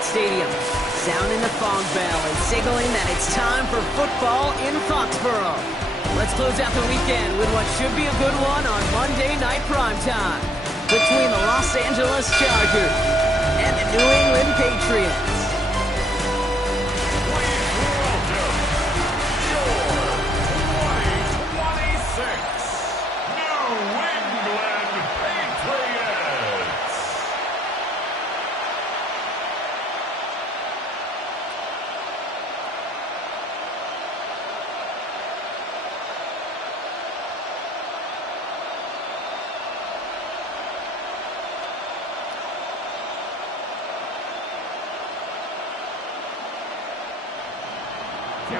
Patriots Stadium, sounding the fog bell and signaling that it's time for football in Foxborough. Let's close out the weekend with what should be a good one on Monday Night Primetime between the Los Angeles Chargers and the New England Patriots.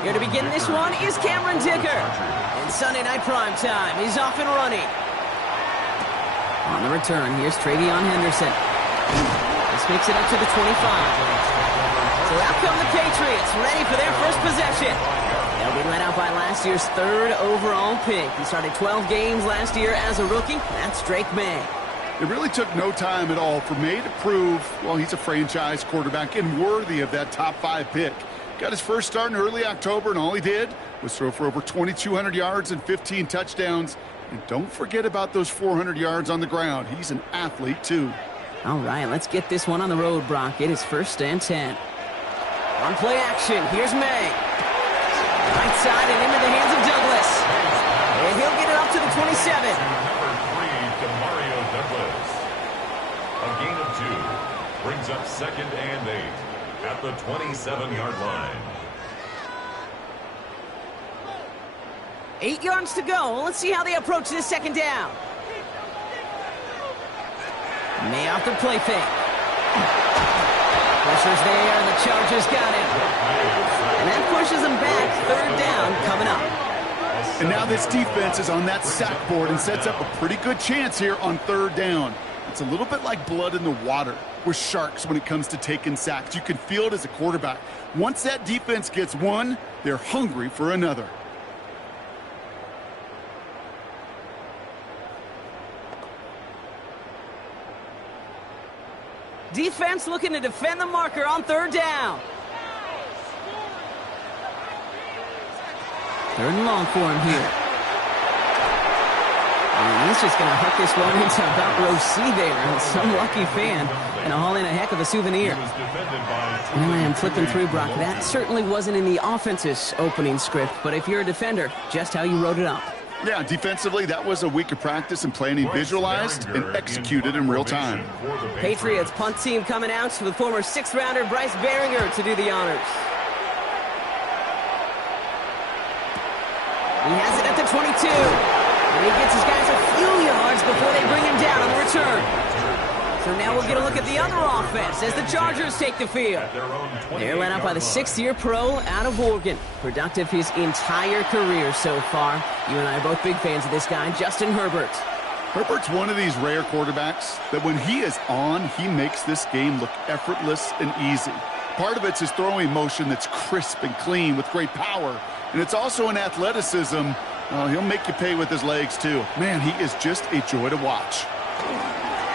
Here to begin this one is Cameron Dicker. And Sunday Night Primetime is off and running. On the return, here's Travion Henderson. This makes it up to the 25. So out come the Patriots, ready for their first possession. They'll be led out by last year's third overall pick. He started 12 games last year as a rookie. That's Drake May. It really took no time at all for May to prove, well, he's a franchise quarterback and worthy of that top 5 pick. Got his first start in early October, and all he did was throw for over 2,200 yards and 15 touchdowns. And don't forget about those 400 yards on the ground. He's an athlete, too. All right, let's get this one on the road, Brock. It is 1st and 10. On play action, here's May. Right side and into the hands of Douglas. And he'll get it up to the 27. Number 3 to Mario Douglas. A gain of 2 brings up 2nd and 8. At the 27-yard line. 8 yards to go. Let's see how they approach this second down. May off the play fake. Pressure's there, and the Chargers got him. And that pushes them back. 3rd down coming up. And now this defense is on that sack board and sets up a pretty good chance here on 3rd down. It's a little bit like blood in the water with Sharks when it comes to taking sacks. You can feel it as a quarterback. Once that defense gets one, they're hungry for another. Defense looking to defend the marker on 3rd down. 3rd and long for him here. And he's just going to hook this one into about row C there. And some lucky fan going to haul in a heck of a souvenir. And I am flipping through, Brock. That certainly wasn't in the offense's opening script. But if you're a defender, just how you wrote it up. Yeah, defensively, that was a week of practice and planning visualized and executed in real time. Patriots punt team coming out with former 6th-rounder Bryce Behringer to do the honors. He has it at the 22. And he gets his guys a few yards before they bring him down on the return. So now we'll get a look at the other offense as the Chargers take the field. They're led out by the 6th-year pro out of Oregon. Productive his entire career so far. You and I are both big fans of this guy, Justin Herbert. Herbert's one of these rare quarterbacks that when he is on, he makes this game look effortless and easy. Part of it's his throwing motion that's crisp and clean with great power. And it's also an athleticism. He'll make you pay with his legs, too. Man, he is just a joy to watch.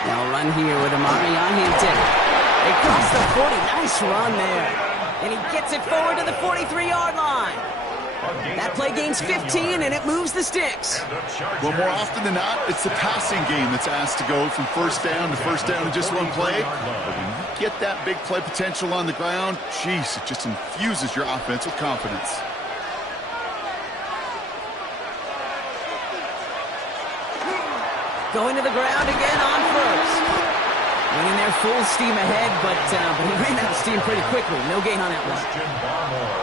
Now run here with Amari Hinton. They cross the 40. Nice run there. And he gets it forward to the 43-yard line. That play gains 15, and it moves the sticks. Well, more often than not, it's the passing game that's asked to go from 1st down to 1st down in just one play. But when you get that big play potential on the ground, geez, it just infuses your offense with confidence. Going to the ground again on 1st. Winning there full steam ahead, but he ran out of steam pretty quickly. No gain on that one.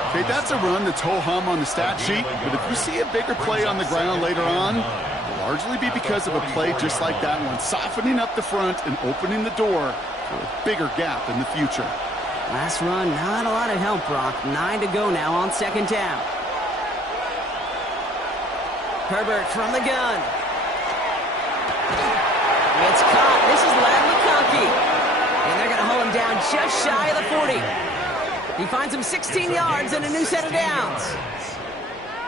Okay, that's a run that's ho-hum on the stat sheet, but if you see a bigger play on the ground later on, it'll largely be because of a play just like that one, softening up the front and opening the door for a bigger gap in the future. Last run, not a lot of help, Brock. 9 to go now on 2nd down. Herbert from the gun. It's caught. This is Ladd McConkey. And they're going to hold him down just shy of the 40. He finds him 16 yards and a new set of downs.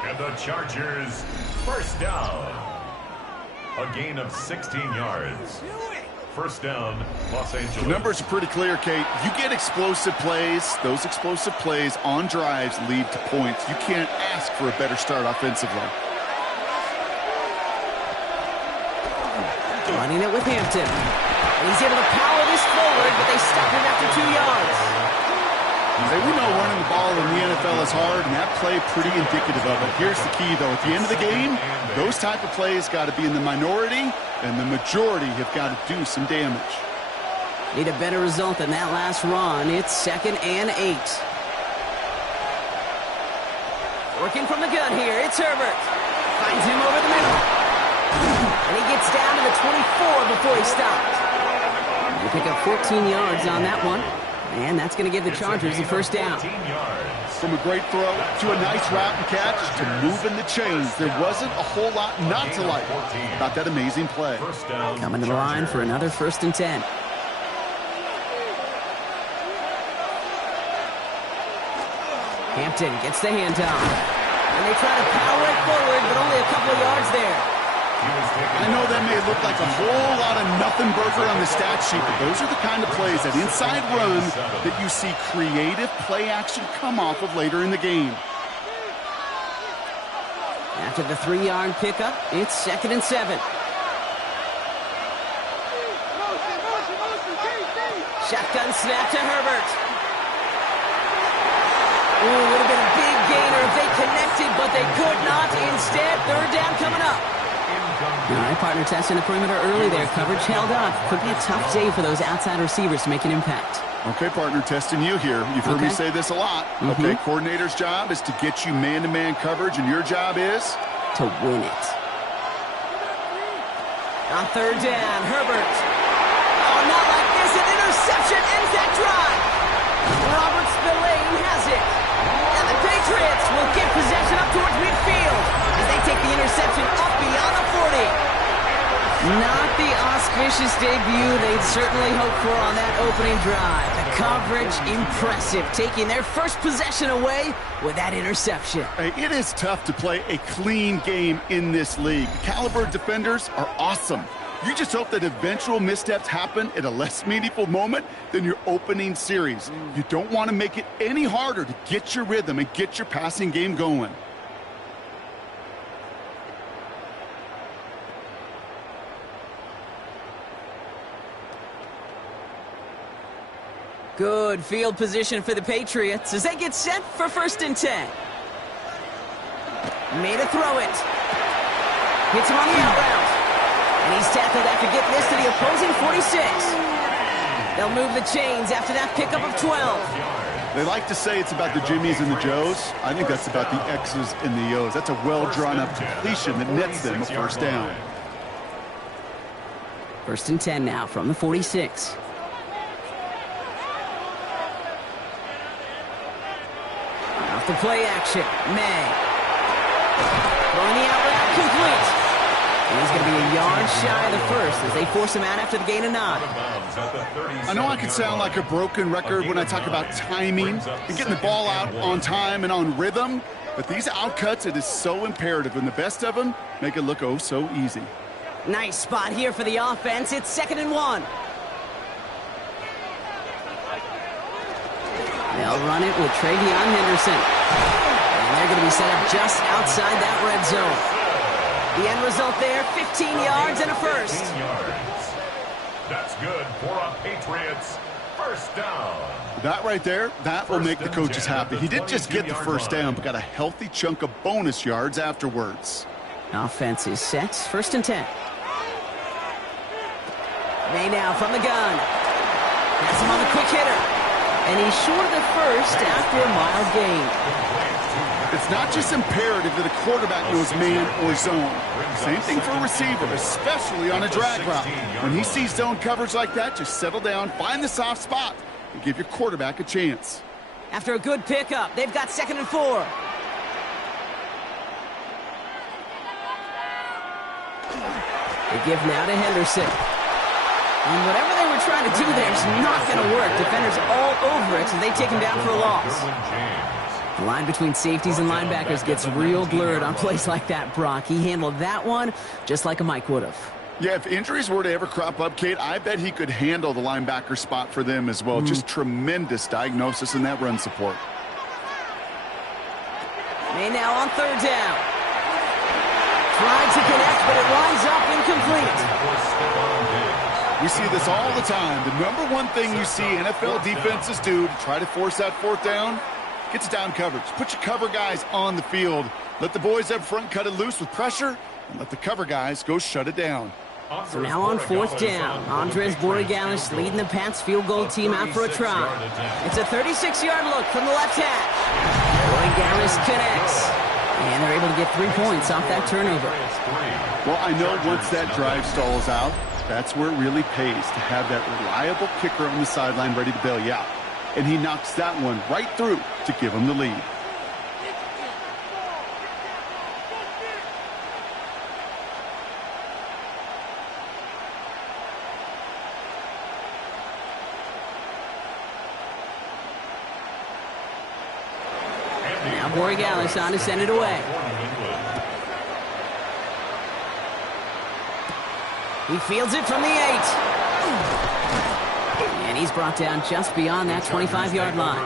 And the Chargers 1st down. A gain of 16 yards. First down, Los Angeles. The numbers are pretty clear, Kate. You get explosive plays. Those explosive plays on drives lead to points. You can't ask for a better start offensively. Running it with Hampton. And he's able to power this forward, but they stop him after 2 yards. Hey, we know running the ball in the NFL is hard, and that play pretty indicative of it. Here's the key, though. At the end of the game, those type of plays got to be in the minority, and the majority have got to do some damage. Need a better result than that last run. It's 2nd and 8. Working from the gun here, it's Herbert. Finds him over the middle. And he gets down to the 24 before he stops. They pick up 14 yards on that one. And that's going to give the Chargers the first down. From a great throw to a nice route and catch to moving the chains, there wasn't a whole lot not to like about that amazing play. Coming to the line for another 1st and 10. Hampton gets the handoff. And they try to power it forward, but only a couple of yards there. I know that may look like a whole lot of nothing burger on the stat sheet, but those are the kind of plays, that inside run, that you see creative play action come off of later in the game. After the 3-yard pickup, it's 2nd and 7. Shotgun snap to Herbert. Ooh, would have been a big gainer if they connected, but they could not. Instead, 3rd down coming up. All right, partner testing the perimeter early there. Coverage held up. Could be a tough day for those outside receivers to make an impact. Okay, partner, testing you here. You've heard me say this a lot. Okay, coordinator's job is to get you man-to-man coverage, and your job is? To win it. On 3rd down, Herbert. Oh, not like this. An interception ends that drive. Robert Spillane has it. And the Patriots will get possession up towards midfield as they take the interception up beyond the 40. Not the auspicious debut they'd certainly hoped for on that opening drive. The coverage, impressive, taking their first possession away with that interception. Hey, it is tough to play a clean game in this league. The caliber of defenders are awesome. You just hope that eventual missteps happen at a less meaningful moment than your opening series. You don't want to make it any harder to get your rhythm and get your passing game going. Good field position for the Patriots as they get set for 1st and 10. Made a throw it. Hits him on the out route. And he's tackled after getting this to the opposing 46. They'll move the chains after that pickup of 12. They like to say it's about the Jimmies and the Joes. I think that's about the X's and the O's. That's a well-drawn-up completion that nets them a 1st down. 1st and 10 now from the 46. Off the play action, May. Throwing the out route complete. And he's going to be a yard shy of the 1st as they force him out after the gain of 9. I know I can sound like a broken record when I talk about timing and getting the ball out on time and on rhythm, but these outcuts, it is so imperative, and the best of them make it look oh so easy. Nice spot here for the offense. It's 2nd and 1. They'll run it with Travion Henderson. And they're going to be set up just outside that red zone. The end result there, 15 yards and a 1st. That's good for a Patriots 1st down. That right there, that will make the coaches happy. He didn't just get the 1st down, but got a healthy chunk of bonus yards afterwards. Offense is set, 1st and 10. May now from the gun. Has him on the quick hitter. And he's short of the 1st after a mild gain. It's not just imperative that a quarterback knows man or zone. Same thing for a receiver, especially on a drag route. When he sees zone coverage like that, just settle down, find the soft spot, and give your quarterback a chance. After a good pickup, they've got 2nd and 4. They give now to Henderson. And whatever they were trying to do there is not going to work. Defenders all over it, so they take him down for a loss. The line between safeties and linebackers gets real blurred on plays like that, Brock. He handled that one just like a Mike would have. Yeah, if injuries were to ever crop up, Kate, I bet he could handle the linebacker spot for them as well. Just tremendous diagnosis in that run support. May now on third down. Tried to connect, but it winds up incomplete. We see this all the time. The number one thing you see NFL defenses do to try to force that fourth down, get to down coverage. Put your cover guys on the field. Let the boys up front cut it loose with pressure, and let the cover guys go shut it down. So now on fourth down, Andres Borregales leading the Pats field goal team out for a try. It's a 36-yard look from the left hash. Borregales connects. And they're able to get 3 points off that turnover. Well, I know once that drive stalls out, that's where it really pays to have that reliable kicker on the sideline ready to bail you out. And he knocks that one right through to give him the lead. Now Borregales on to send it away. He fields it from the 8. And he's brought down just beyond that 25-yard line.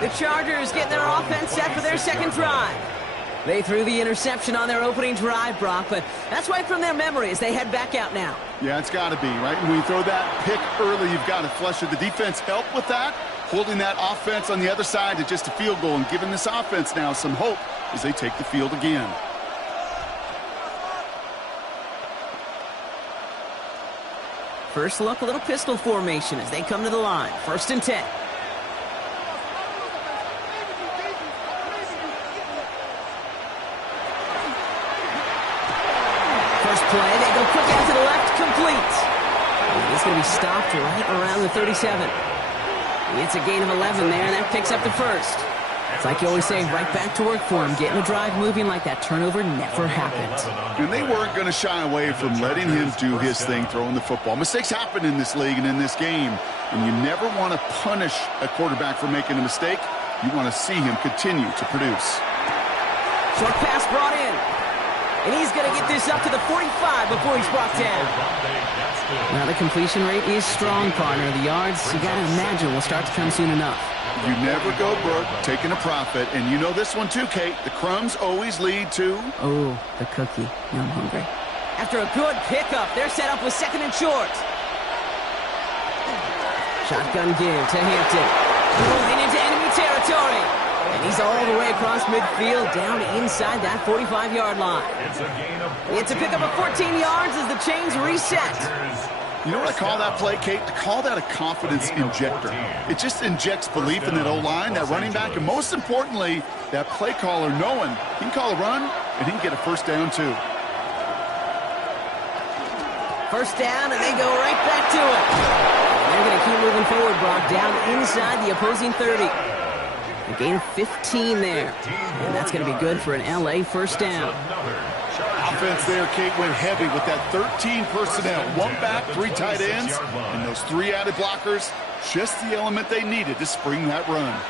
The Chargers getting their offense set for their second drive. They threw the interception on their opening drive, Brock, but that's right from their memory as they head back out now. Yeah, it's got to be, right? When you throw that pick early, you've got to flush it. The defense helped with that, holding that offense on the other side to just a field goal and giving this offense now some hope as they take the field again. First look, a little pistol formation as they come to the line. 1st and 10. First play, they go quick out to the left, complete. And he's going to be stopped right around the 37. It's a gain of 11 there, and that picks up the first. It's like you always say, right back to work for him. Getting the drive moving like that turnover never happened. And they weren't going to shy away from letting him do his thing, throwing the football. Mistakes happen in this league and in this game, and you never want to punish a quarterback for making a mistake. You want to see him continue to produce. Short pass brought in. And he's going to get this up to the 45 before he's brought down. Now the completion rate is strong, partner. The yards, you got to imagine, will start to come soon enough. You never go broke taking a profit. And you know this one too, Kate. The crumbs always lead to... Oh, the cookie. Now I'm hungry. After a good pickup, they're set up with 2nd and short. Shotgun give to Hampton. Moving into enemy territory. And he's all the way across midfield, down inside that 45-yard line. It's a pickup of 14 yards as the chains reset. You know what I call that play, Kate? To call that a confidence injector. It just injects belief in that O-line, that running back, and most importantly, that play caller knowing he can call a run and he can get a first down too. First down, and they go right back to it. They're going to keep moving forward, Brock, down inside the opposing 30. A gain of 15 there, and that's going to be good for an LA first down. Offense there, Kate, went heavy with that 13 personnel. 1 back, 3 tight ends, and those 3 added blockers, just the element they needed to spring that run.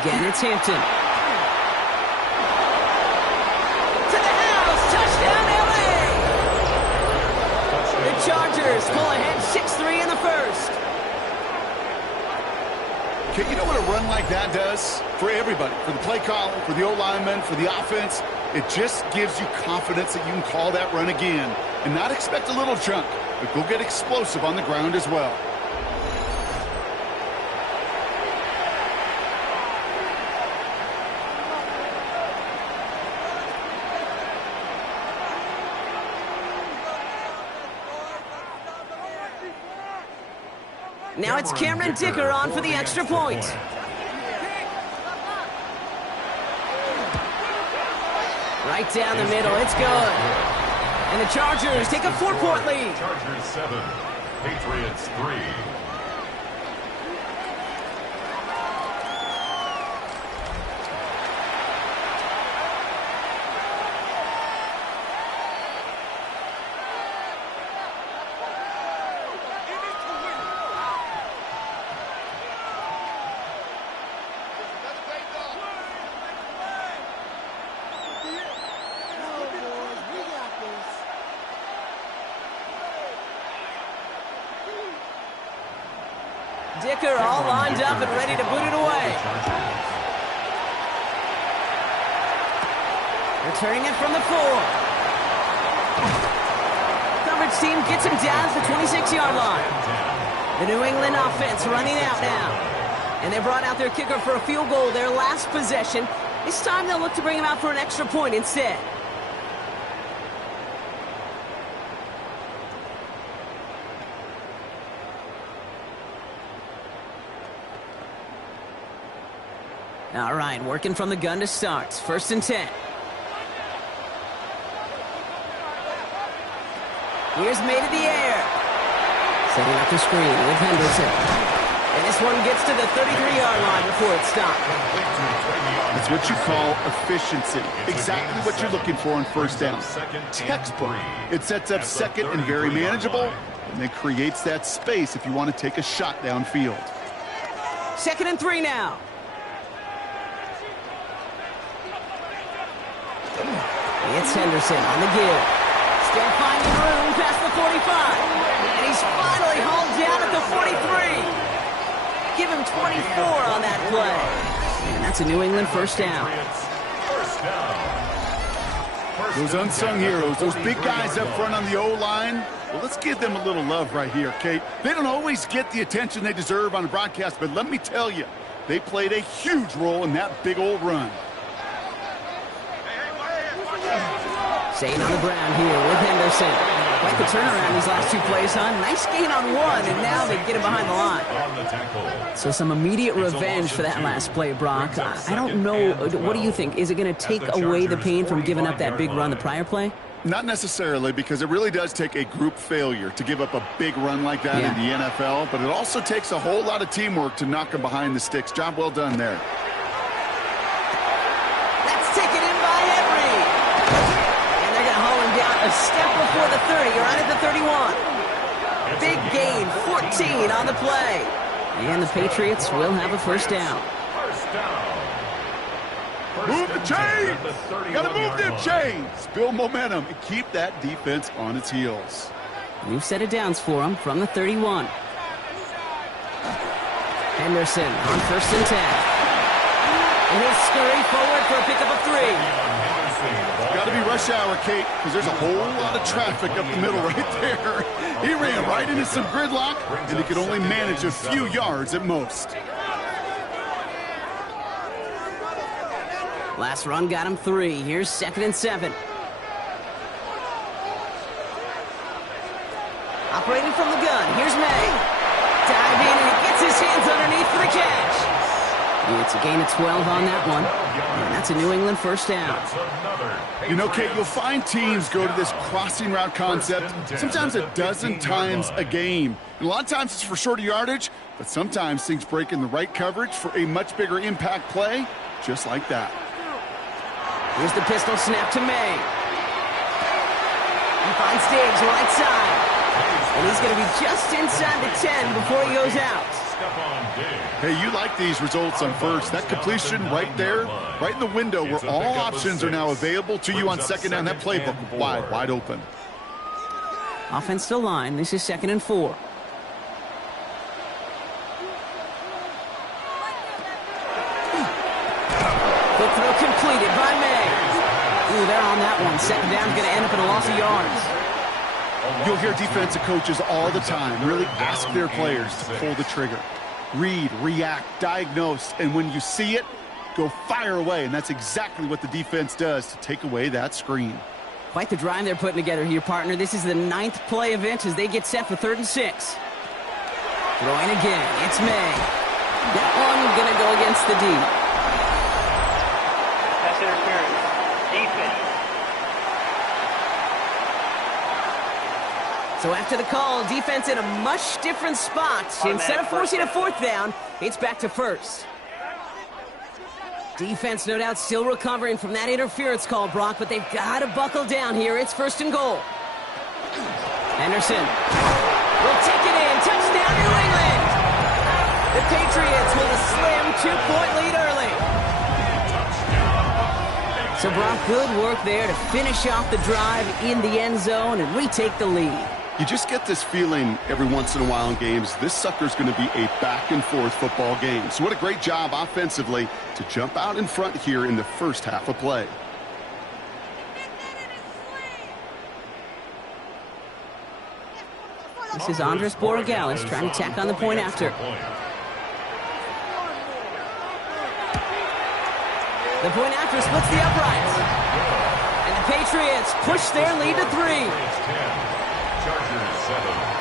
Again, it's Hampton. To the house, touchdown LA! The Chargers pull ahead 6-3 in the first. You know what a run like that does for everybody, for the play caller, for the O-lineman, for the offense? It just gives you confidence that you can call that run again and not expect a little chunk, but go get explosive on the ground as well. Now it's Cameron Dicker on for the extra point. Right down the middle, it's good. And the Chargers take a 4-point lead. Chargers 7, Patriots 3. Dicker all lined up and ready to boot it away. Returning it from the 4. Coverage team gets him down to the 26-yard line. The New England offense running out now. And they brought out their kicker for a field goal their last possession. This time they'll look to bring him out for an extra point instead. All right, working from the gun to start. 1st and 10. Here's made in the air. Setting up the screen with Henderson. And this one gets to the 33-yard line before it's stopped. That's what you call efficiency. Exactly what you're looking for on 1st down. Textbook. It sets up 2nd and very manageable, and then creates that space if you want to take a shot downfield. 2nd and 3 now. It's Henderson on the give. Still finding room past the 45. And he's finally hauled down at the 43. Give him 24 on that play. And that's a New England 1st down. Those unsung heroes, those big guys up front on the O-line, well, let's give them a little love right here, Kate. They don't always get the attention they deserve on the broadcast, but let me tell you, they played a huge role in that big old run. Staying on the ground here with Henderson. Quite the turnaround these last 2 plays, huh? Nice gain on 1, and now they get him behind the line. So some immediate revenge for that last play, Brock. I don't know. What do you think? Is it going to take away the pain from giving up that big run the prior play? Not necessarily, because it really does take a group failure to give up a big run like that in the NFL, but it also takes a whole lot of teamwork to knock them behind the sticks. Job well done there. That's taken in by Henry. And they're going to haul him down a step before the 30, right at the 31. Big gain, 14 on the play. And the Patriots will have a 1st down. Move the chains! Gotta move them chains! Build momentum and keep that defense on its heels. New set of downs for him from the 31. Henderson on 1st and 10. And he'll scurry forward for a pickup of 3. Gotta be rush hour, Kate, because there's a whole lot of traffic up the middle right there. He ran right into some gridlock, and he could only manage a few yards at most. Last run got him 3. Here's 2nd and 7. Operating from the gun. Here's May. Diving, and he gets his hands underneath for the catch. It's a gain of 12 on that one. And that's a New England 1st down. You know, Kate, you'll find teams go to this crossing route concept sometimes a dozen times a game. And a lot of times it's for shorter yardage, but sometimes things break in the right coverage for a much bigger impact play, just like that. Here's the pistol snap to May. He finds Diggs right side. And he's going to be just inside the 10 before he goes out. Hey, you like these results on 1st. That completion right there, right in the window where all options are now available to you on 2nd down. That playbook wide open. Offense to line. This is 2nd and 4. Quick throw completed by May. Ooh, they're on that one. 2nd down is going to end up in a loss of yards. You'll hear defensive coaches all the time really ask their players to pull the trigger. Read, react, diagnose, and when you see it, go fire away. And that's exactly what the defense does to take away that screen. Quite the drive they're putting together here, partner. This is the 9th play event as they get set for 3rd and 6. Throwing again. It's May. That one going to go against the D. Pass interference. Defense. So after the call, defense in a much different spot. Instead of forcing a 4th down, it's back to 1st. Defense, no doubt, still recovering from that interference call, Brock, but they've got to buckle down here. It's 1st and goal. Henderson will take it in. Touchdown, New England! The Patriots with a slim 2-point lead early. So, Brock, good work there to finish off the drive in the end zone and retake the lead. You just get this feeling every once in a while in games, this sucker's going to be a back-and-forth football game. So what a great job offensively to jump out in front here in the first half of play. This is Andres Borregales trying to tack on the point after. The point after splits the uprights. And the Patriots push their lead to 3. Chargers 7.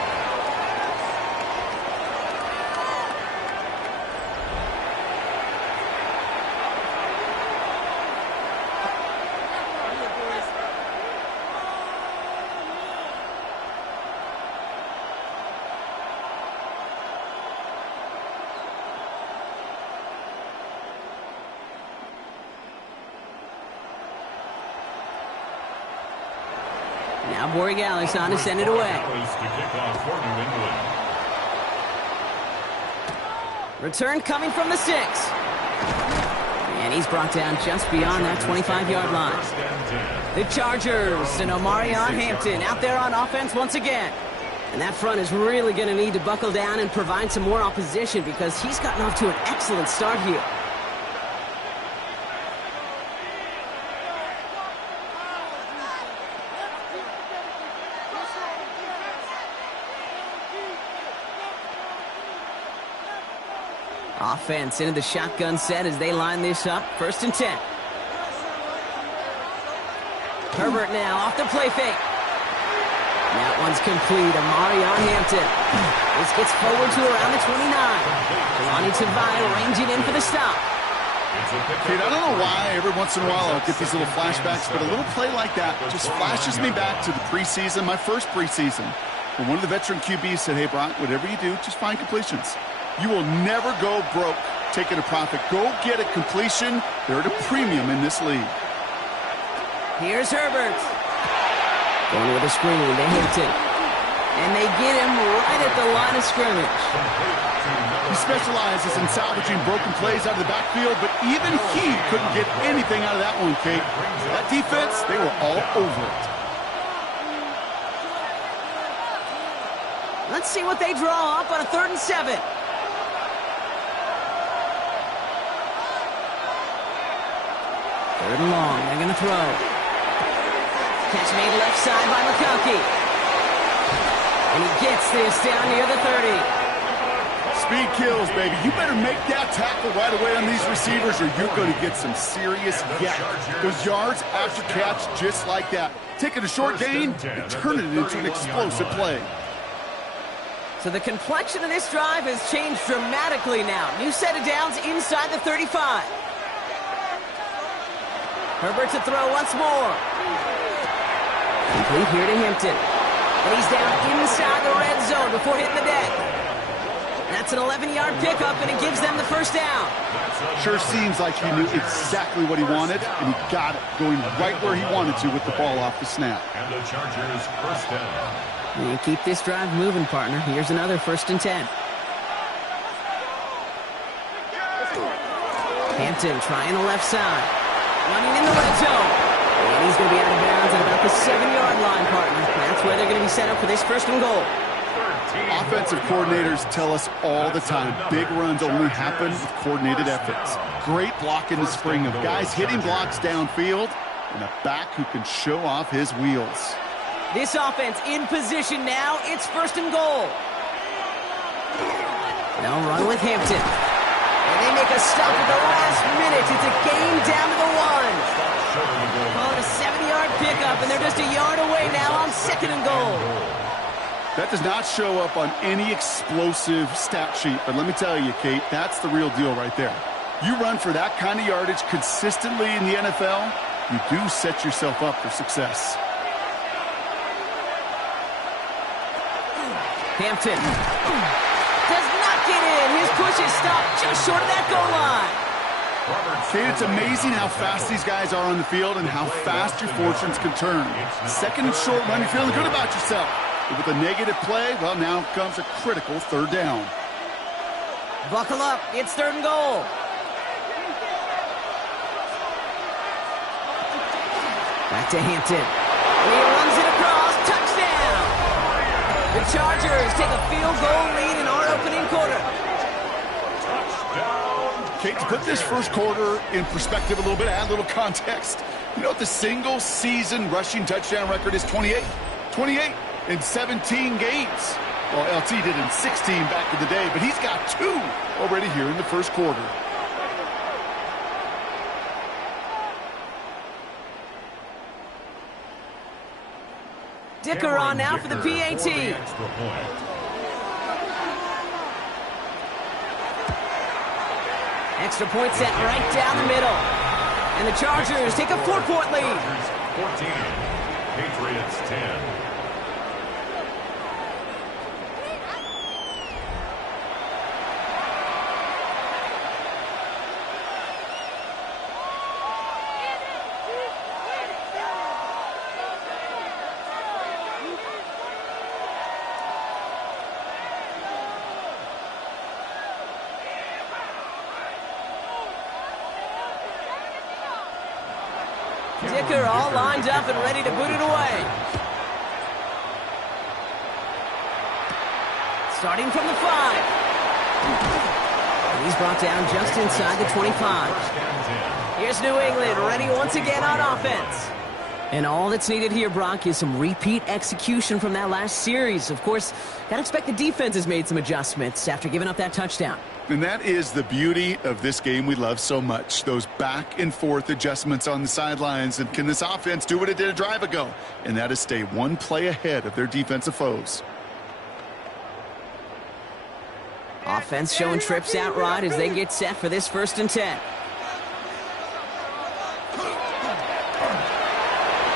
Now Borregales on to send it away. Return coming from the 6. And he's brought down just beyond that 25-yard line. The Chargers and Omarion Hampton out there on offense once again. And that front is really going to need to buckle down and provide some more opposition because he's gotten off to an excellent start here. Offense into the shotgun set as they line this up. 1st and 10. Herbert now off the play fake. That one's complete. Omarion Hampton. This gets forward to around the 29. Lonnie Tavai ranging in for the stop. Kate, I don't know why every once in a while I'll get these little flashbacks, but a little play like that just flashes me back to the preseason, my first preseason, when one of the veteran QBs said, hey, Brock, whatever you do, just find completions. You will never go broke taking a profit. Go get a completion. They're at a premium in this league. Here's Herbert. Going with a screen to Hampton. And they get him right at the line of scrimmage. He specializes in salvaging broken plays out of the backfield, but even he couldn't get anything out of that one, Kate. That defense, they were all over it. Let's see what they draw up on a 3rd and 7. Third and long, they're going to throw. Catch made left side by McConkey. And he gets this down near the 30. Speed kills, baby. You better make that tackle right away on these receivers or you're going to get some serious yak. Those yards after catch just like that. Taking a short gain and turning it into an explosive play. So the complexion of this drive has changed dramatically now. New set of downs inside the 35. Herbert to throw once more. Complete here to Hampton. And he's down inside the red zone before hitting the deck. That's an 11-yard pickup, and it gives them the 1st down. Sure seems like he knew exactly what he wanted, and he got it, going right where he wanted to with the ball off the snap. And the Chargers 1st down. And keep this drive moving, partner. Here's another 1st and 10. Hampton trying the left side. Running in the red zone. And he's going to be out of bounds at about the 7-yard line, partner. That's where they're going to be set up for this 1st and goal. Offensive coordinators tell us all the time, big runs only happen with coordinated efforts. Great block in the spring of guys hitting blocks downfield and a back who can show off his wheels. This offense in position now. It's 1st and goal. They'll run with Hampton. And they make a stop at the last minute. It's a gain down to the 1. Call it a 7-yard pickup, and they're just a yard away now on 2nd and goal. That does not show up on any explosive stat sheet, but let me tell you, Kate, that's the real deal right there. You run for that kind of yardage consistently in the NFL, you do set yourself up for success. Hampton does not get in. His push is stopped just short of that goal line. Kate, it's amazing how fast these guys are on the field and how fast your fortunes can turn. 2nd and short run, you're feeling good about yourself. But with a negative play, well, now comes a critical 3rd down. Buckle up. It's 3rd and goal. Back to Hampton. And he runs it across. Touchdown. The Chargers take a field goal lead in our opening quarter. Kate, to put this first quarter in perspective a little bit, add a little context. You know what the single season rushing touchdown record is? 28. 28 in 17 games. Well, LT did in 16 back in the day, but he's got 2 already here in the first quarter. Dicker on now for the PAT. Extra point set right down the middle. And the Chargers take a 4-point lead. 14, Patriots 10. Dicker all lined up and ready to boot it away. Starting from the 5. And he's brought down just inside the 25. Here's New England ready once again on offense. And all that's needed here, Brock, is some repeat execution from that last series. Of course, gotta expect the defense has made some adjustments after giving up that touchdown. And that is the beauty of this game we love so much. Those back and forth adjustments on the sidelines. And can this offense do what it did a drive ago? And that is stay one play ahead of their defensive foes. Offense showing trips out right as they get set for this 1st and 10.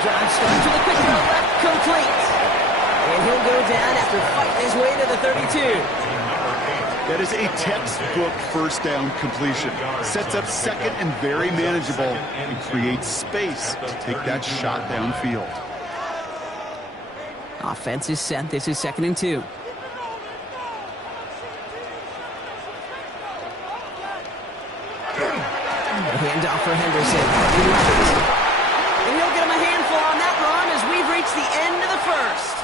Drive starts with a quick throw left, complete. And he'll go down after fighting his way to the 32. That is a textbook first down completion. Sets up second and very manageable and creates space to take that shot downfield. Offense is set. This is 2nd and 2. The handoff for Henderson. And he'll get him a handful on that run as we've reached the end of the first.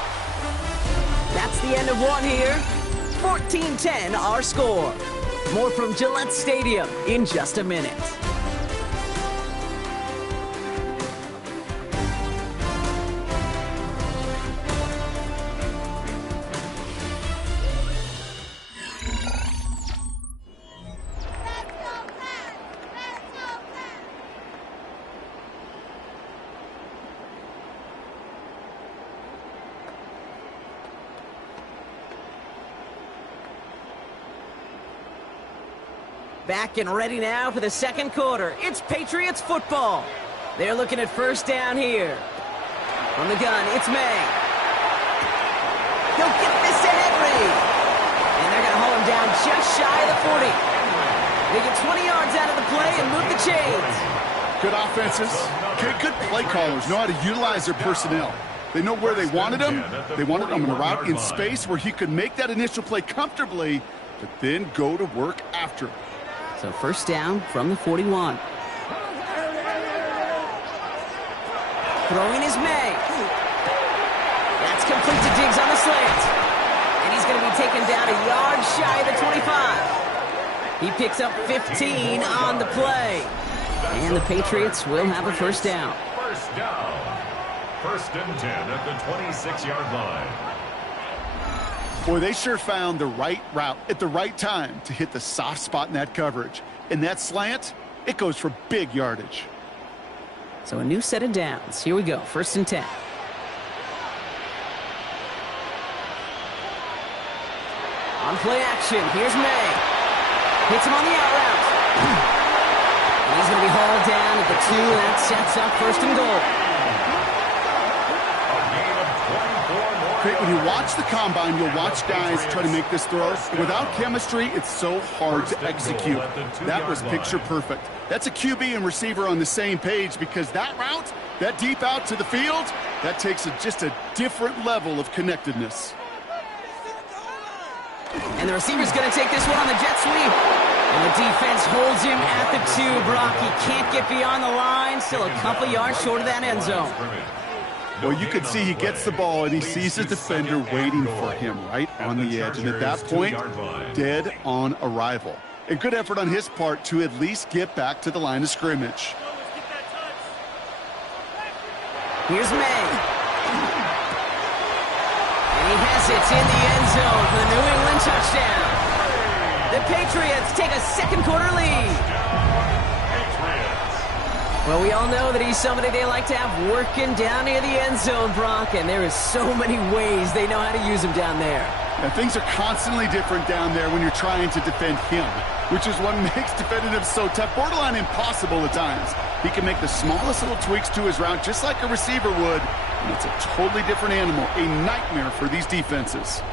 That's the end of one here. 14-10 our score. More from Gillette Stadium in just a minute. Back and ready now for the 2nd quarter. It's Patriots football. They're looking at 1st down here. From the gun, it's May. He'll get this to Henry. And they're going to haul him down just shy of the 40. They get 20 yards out of the play and move the chains. Good offenses. Good play callers know how to utilize their personnel. They know where they wanted him. They wanted him in a route in space where he could make that initial play comfortably, but then go to work after. So 1st down from the 41. Throwing is May. That's complete to Diggs on the slant. And he's going to be taken down a yard shy of the 25. He picks up 15 on the play. And the Patriots will have a 1st down. 1st down. 1st and 10 at the 26-yard line. Boy, they sure found the right route at the right time to hit the soft spot in that coverage. And that slant, it goes for big yardage. So a new set of downs. Here we go, 1st and 10. On play action, here's May. Hits him on the out route. And he's going to be hauled down at the 2. That sets up 1st and goal. When you watch the combine, you'll watch guys try to make this throw. Without chemistry, it's so hard to execute. That was picture perfect. That's a QB and receiver on the same page because that route, that deep out to the field, that takes just a different level of connectedness. And the receiver's going to take this one on the jet sweep. And the defense holds him at the 2, Brock. He can't get beyond the line. Still a couple yards short of that end zone. Well, you can see he gets the ball and he sees his defender waiting for him right on the edge. And at that point, dead on arrival. A good effort on his part to at least get back to the line of scrimmage. Here's May. And he has it in the end zone for the New England touchdown. The Patriots take a second quarter lead. Well, we all know that he's somebody they like to have working down near the end zone, Brock, and there is so many ways they know how to use him down there. Now, things are constantly different down there when you're trying to defend him, which is what makes defending him so tough, borderline impossible at times. He can make the smallest little tweaks to his route just like a receiver would, and it's a totally different animal, a nightmare for these defenses.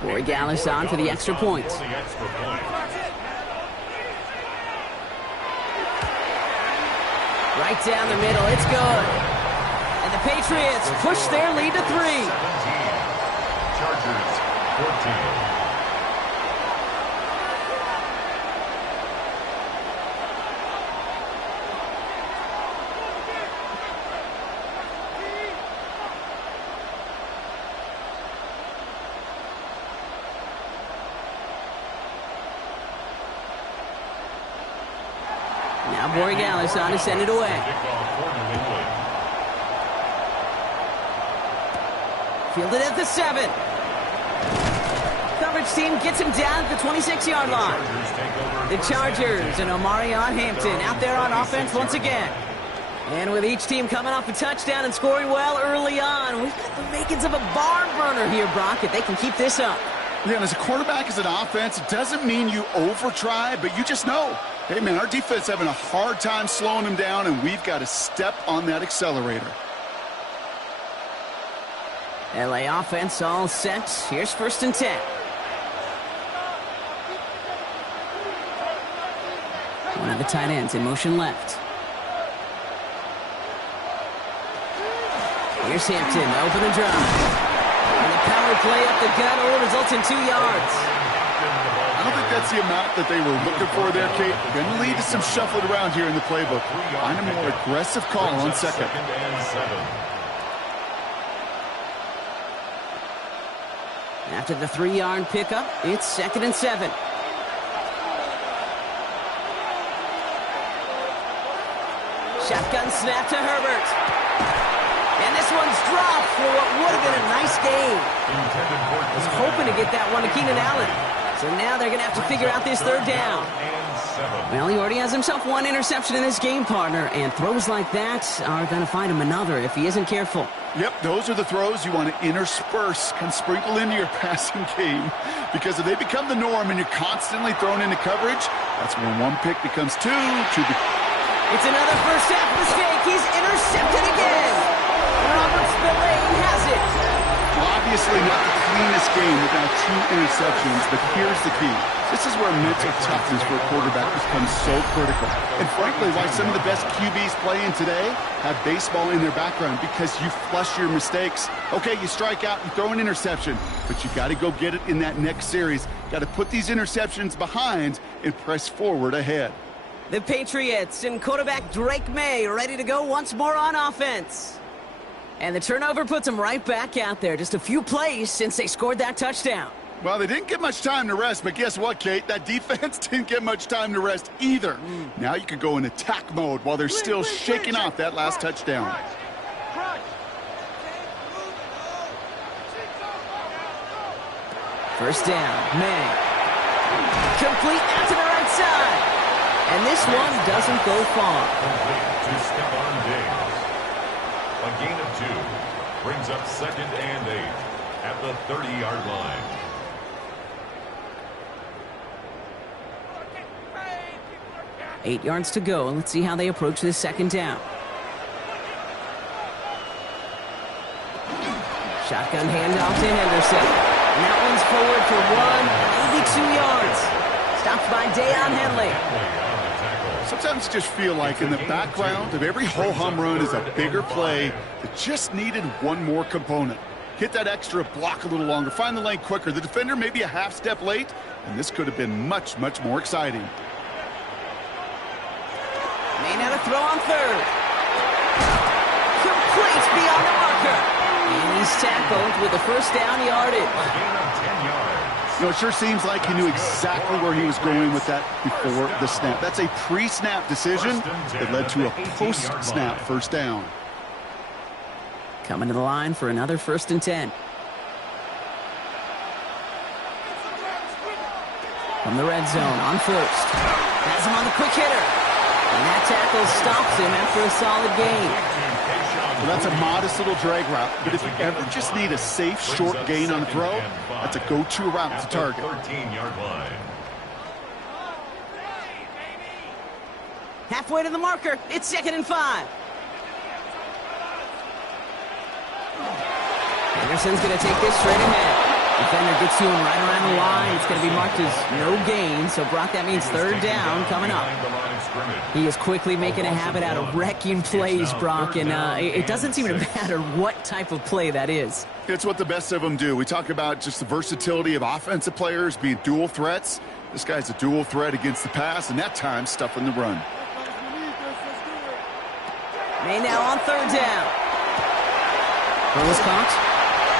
Corey Gallis on for the extra point. Right down the middle, it's good. And the Patriots push their lead to 3. 17. Chargers, 14. Now Borregales on to send it away. Fielded at the 7. Coverage team gets him down at the 26-yard line. The Chargers and Omarion Hampton out there on offense once again. And with each team coming off a touchdown and scoring well early on, we've got the makings of a barn burner here, Brock, if they can keep this up. Yeah, and as a quarterback, as an offense, it doesn't mean you over-try, but you just know, hey, man, our defense having a hard time slowing them down, and we've got to step on that accelerator. LA offense all set. Here's 1st and 10. One of the tight ends in motion left. Here's Hampton, open and drive. And the power play up the gut only results in 2 yards. I don't think that's the amount that they were looking for there, Kate. Going to lead to some shuffling around here in the playbook. Find a more aggressive call on second. After the 3-yard pickup, it's 2nd and 7. Shotgun snap to Herbert. And this one's dropped for what would have been a nice game. Was hoping to get that one to Keenan Allen. So now they're going to have to figure out this 3rd down. Well, he already has himself 1 interception in this game, partner, and throws like that are going to find him another if he isn't careful. Yep, those are the throws you want to intersperse, can sprinkle into your passing game, because if they become the norm and you're constantly thrown into coverage, that's when 1 pick becomes 2. It's another first half mistake. He's intercepted again. Robert Spillane has it. Well, obviously not the cleanest game with now 2 interceptions, but here's the key. This is where mental toughness for a quarterback becomes so critical. And frankly, why some of the best QBs playing today have baseball in their background, because you flush your mistakes. Okay, you strike out, you throw an interception, but you got to go get it in that next series. Got to put these interceptions behind and press forward ahead. The Patriots and quarterback Drake May ready to go once more on offense. And the turnover puts them right back out there. Just a few plays since they scored that touchdown. Well, they didn't get much time to rest, but guess what, Kate? That defense didn't get much time to rest either. Now you could go in attack mode while they're still shaking off that last touchdown. First down, May. Complete out to the right side. And this one doesn't go far. To Stephon Diggs. A gain of 2 brings up 2nd and 8 at the 30-yard line. Eight yards to go, and let's see how they approach this 2nd down. Shotgun handoff to Henderson. And that one's forward for 1, maybe 2 yards. Stopped by Deion Henley. Sometimes you just feel like in the background of every ho-hum run is a bigger play that just needed 1 more component. Hit that extra block a little longer, find the lane quicker. The defender may be a half step late, and this could have been much, much more exciting. May now to throw on third. Complete beyond the marker. And he's tackled with a first down yardage. A gain of 10 yards. You know, it sure seems like he knew exactly where he was going with that before the snap. That's a pre-snap decision that led to a post-snap first down. Coming to the line for another 1st and 10. From the red zone on first. Has him on the quick hitter. And that tackle stops him after a solid gain. Well, that's a modest little drag route, but if you ever just need a safe, short gain on the throw, that's a go-to route to target. 13-yard line. Halfway to the marker. It's 2nd and 5. Anderson's going to take this straight ahead. Defender gets to him right around the line. It's going to be marked as no gain. So, Brock, that means 3rd down coming up. He is quickly making a habit out of wrecking plays, Brock, and it doesn't seem to matter what type of play that is. It's what the best of them do. We talk about just the versatility of offensive players being dual threats. This guy's a dual threat against the pass, and that time stuffing the run. May now on 3rd down. Ball was caught.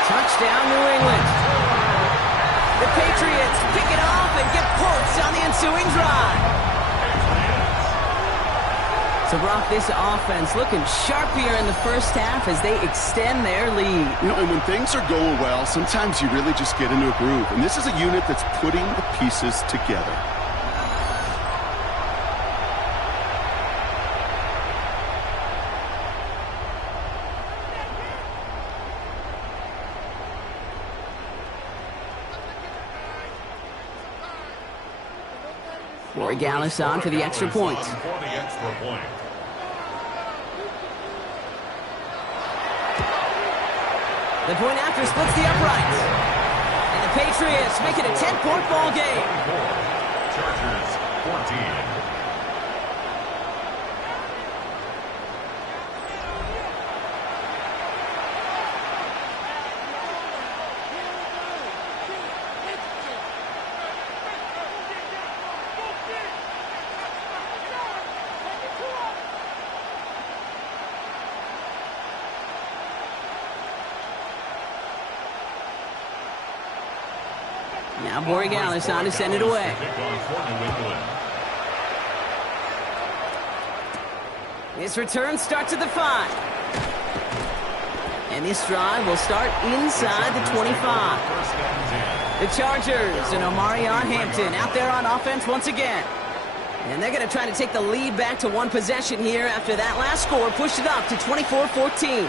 Touchdown, New England. The Patriots pick it off and get points on the ensuing drive. So, Brock, this offense looking sharp here in the first half as they extend their lead. You know, and when things are going well, sometimes you really just get into a groove. And this is a unit that's putting the pieces together. Corey Gallis on for the extra point. The point after splits the uprights. And the Patriots make it a 10-point ball game. Chargers 14. Now Borregales on to send it away. This return starts at the 5. And this drive will start inside the 25. The Chargers and Omarion Hampton out there on offense once again. And they're going to try to take the lead back to one possession here after that last score pushed it up to 24-14.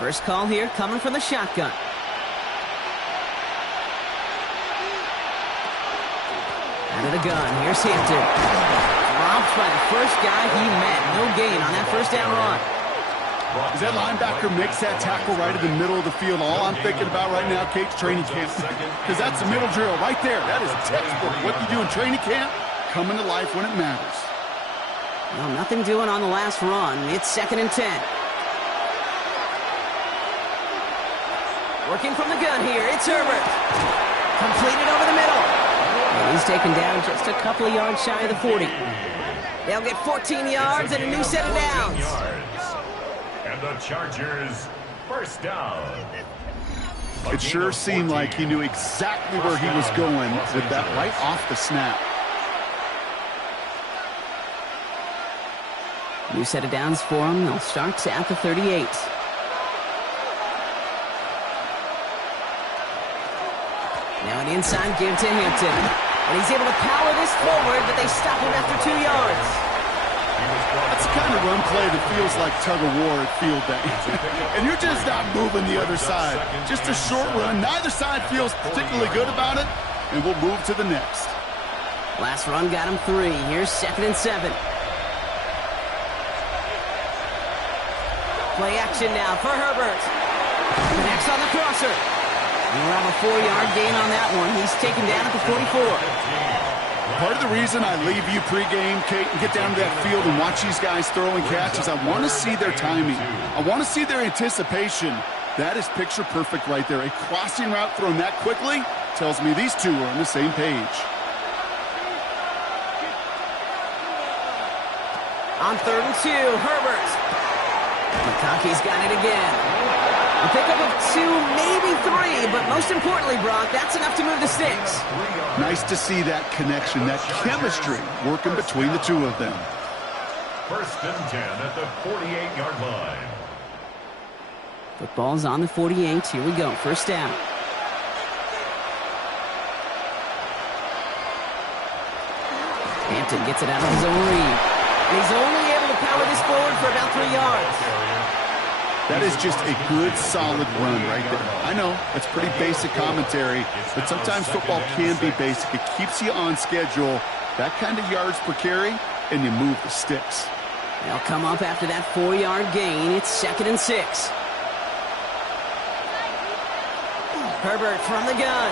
First call here coming from the shotgun. Out of the gun, here's Hampton. Dropped by the first guy he met. No gain on that first down run. As that linebacker makes that tackle right in the middle of the field, all I'm thinking about right now, Kate's training camp. Because that's the middle drill right there. That is textbook. What you do in training camp, coming to life when it matters. Well, nothing doing on the last run. It's 2nd and 10. Working from the gun here, it's Herbert. Completed over the middle. And he's taken down just a couple of yards shy of the 40. They'll get 14 yards and a new set of downs. And the Chargers first down. It sure seemed like he knew exactly where he was going with that right off the snap. New set of downs for him. They'll start at the 38. Now an inside give to Hampton. And he's able to power this forward, but they stop him after 2 yards. That's the kind of run play that feels like tug-of-war at field day. And you're just not moving the other side. Just a short run. Neither side feels particularly good about it, and we'll move to the next. Last run got him 3. Here's 2nd and 7. Play action now for Herbert. Connects on the crosser. We'll have a 4-yard gain on that one. He's taken down at the 44. Part of the reason I leave you pregame, Kate, and get down to that field and watch these guys throw and catch is I want to see their timing. I want to see their anticipation. That is picture perfect right there. A crossing route thrown that quickly tells me these two are on the same page. On 3rd and 2, Herbert. McConkey's got it again. A pickup of 2, maybe 3, but most importantly, Brock, that's enough to move the sticks. Nice to see that connection, that chemistry working between the two of them. 1st and 10 at the 48-yard line. Football's on the 48. Here we go. 1st down. Hampton gets it out of his own read. And he's only able to power this forward for about 3 yards. That is just a good, solid run right there. I know, that's pretty basic commentary, but sometimes football can be basic. It keeps you on schedule, that kind of yards per carry, and you move the sticks. They'll come up after that 4-yard gain. It's 2nd and 6. Herbert from the gun.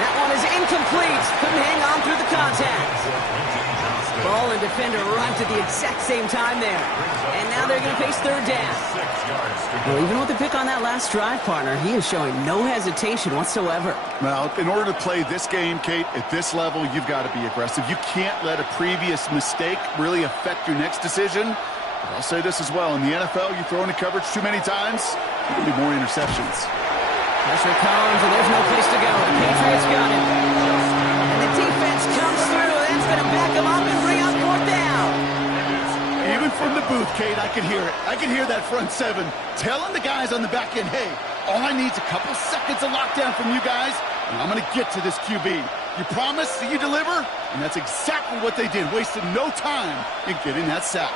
That one is incomplete. Couldn't hang on through the contact. Ball and defender arrived at the exact same time there. And now they're going to face 3rd down. Well, even with the pick on that last drive, partner, he is showing no hesitation whatsoever. Well, in order to play this game, Kate, at this level, you've got to be aggressive. You can't let a previous mistake really affect your next decision. But I'll say this as well. In the NFL, you throw into coverage too many times, there will be more interceptions. Pressure comes, and there's no place to go. The Patriots got him. And the defense comes through. That's going to back him up and bring up 4th down. Even from the booth, Kate, I can hear it. I can hear that front 7 telling the guys on the back end, hey, all I need is a couple seconds of lockdown from you guys, and I'm going to get to this QB. You promise that you deliver? And that's exactly what they did, wasted no time in getting that sack.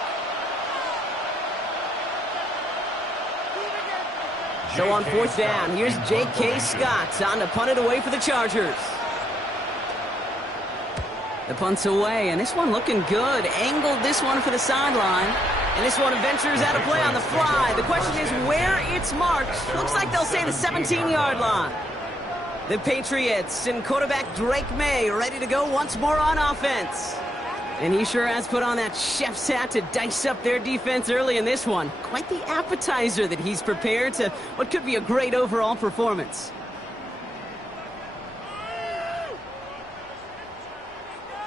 So on 4th down, here's J.K. Scott on to punt it away for the Chargers. The punt's away, and this one looking good. Angled this one for the sideline. And this one ventures out of play on the fly. The question is where it's marked. Looks like they'll say the 17-yard line. The Patriots and quarterback Drake May ready to go once more on offense. And he sure has put on that chef's hat to dice up their defense early in this one. Quite the appetizer that he's prepared to what could be a great overall performance.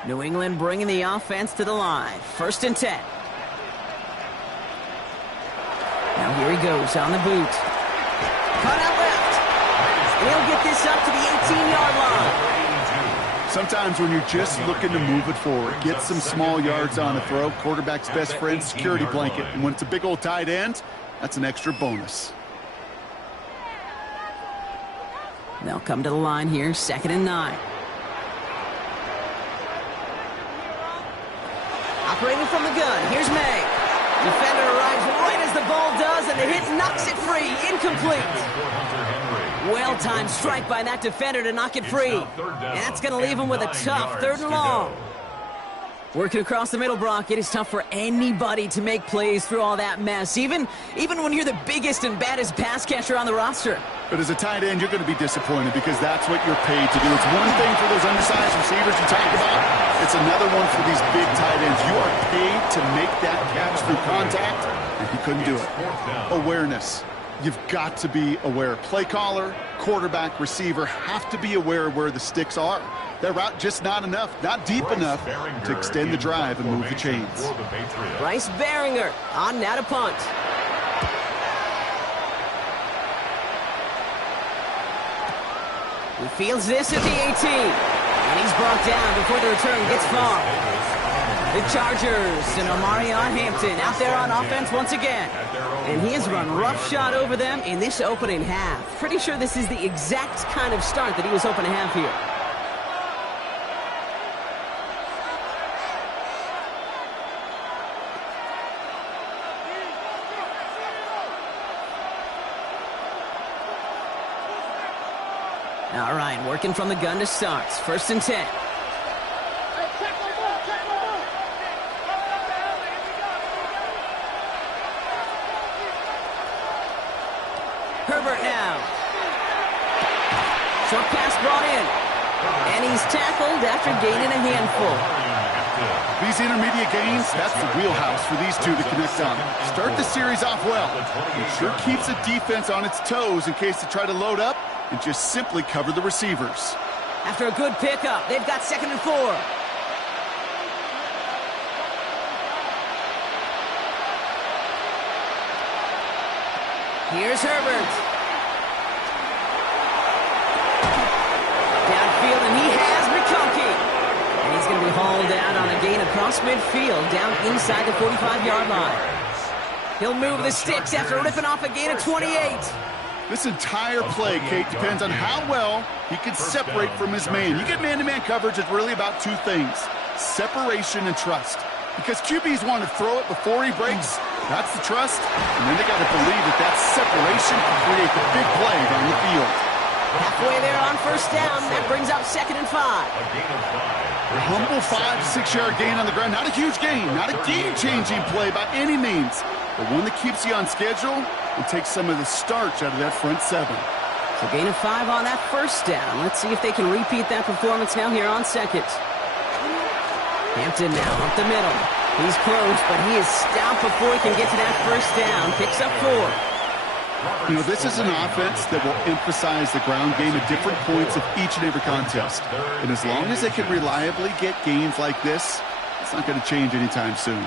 New England bringing the offense to the line. 1st and 10. Now here he goes on the boot. Cut out left. And he'll get this up to the 18-yard line. Sometimes when you're just looking to move it forward, get some small yards on a throw, quarterback's best friend, security blanket. And when it's a big old tight end, that's an extra bonus. They'll come to the line here, 2nd and 9. Operating from the gun, here's May. Defender arrives right as the ball does, and the hit knocks it free. Incomplete. Well-timed strike by that defender to knock it free. And that's going to leave him with a tough 3rd and long. Working across the middle, Brock, it is tough for anybody to make plays through all that mess, even when you're the biggest and baddest pass catcher on the roster. But as a tight end, you're going to be disappointed because that's what you're paid to do. It's one thing for those undersized receivers you talk about. It's another one for these big tight ends. You are paid to make that catch through contact, and he couldn't do it. Awareness. You've got to be aware. Play caller, quarterback, receiver have to be aware of where the sticks are. That route just not enough, not deep enough to extend the drive and move the chains. Bryce Baringer on now to punt. He fields this at the 18. And he's brought down before the return gets far. The Chargers and Omarion Hampton out there on offense once again. And he has run roughshod over them in this opening half. Pretty sure this is the exact kind of start that he was hoping to have here. All right, working from the gun to start. 1st and 10. Herbert now. Short pass brought in. And he's tackled after gaining a handful. These intermediate gains, that's the wheelhouse for these two to connect on. Start the series off well. It sure keeps the defense on its toes in case they try to load up and just simply cover the receivers. After a good pickup, they've got 2nd and 4. Here's Herbert. Downfield, and he has McConkey. And he's going to be hauled out on a gain across midfield, down inside the 45-yard line. He'll move the sticks after ripping off a gain of 28. This entire play, Kate, depends on how well he can separate from his man. You get man-to-man coverage, it's really about two things, separation and trust. Because QBs want to throw it before he breaks, that's the trust, and then they got to believe that that separation can create the big play down the field. Halfway there on 1st down, that brings up 2nd and 5. A humble 5 to 6 yard gain on the ground. Not a huge gain, not a game-changing play by any means, but one that keeps you on schedule and takes some of the starch out of that front 7. So gain of 5 on that 1st down. Let's see if they can repeat that performance now here on 2nd. Hampton now up the middle. He's close, but he is stopped before he can get to that 1st down. Picks up 4. You know, this is an offense that will emphasize the ground game at different points of each and every contest. And as long as they can reliably get gains like this, it's not going to change anytime soon.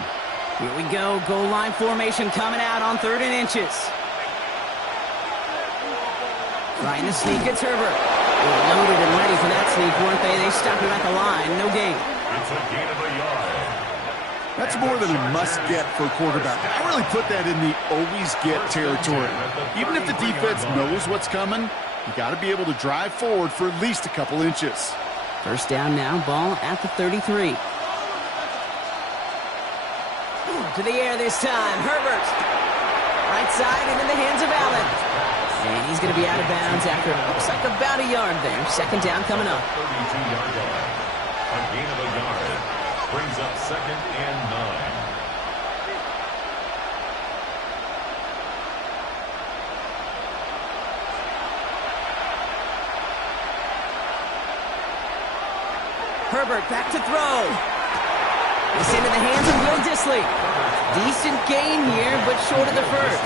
Here we go. Goal line formation coming out on 3rd and inches. Trying to sneak. It's Herbert. They were loaded and ready for that sneak, weren't they? They stopped him at the line. No gain. It's a gain of a yard. That's more than a must-get for a quarterback. I really put that in the always-get territory. Even if the defense knows what's coming, you got to be able to drive forward for at least a couple inches. 1st down now, ball at the 33. To the air this time, Herbert. Right side and in the hands of Allen. And he's going to be out of bounds after it looks like about a yard there. 2nd down coming up. 32-yard line. A gain of a yard. Brings up 2nd and 9. Herbert back to throw. It's into the hands of Will Dissly. Decent gain here, but short of the 1st.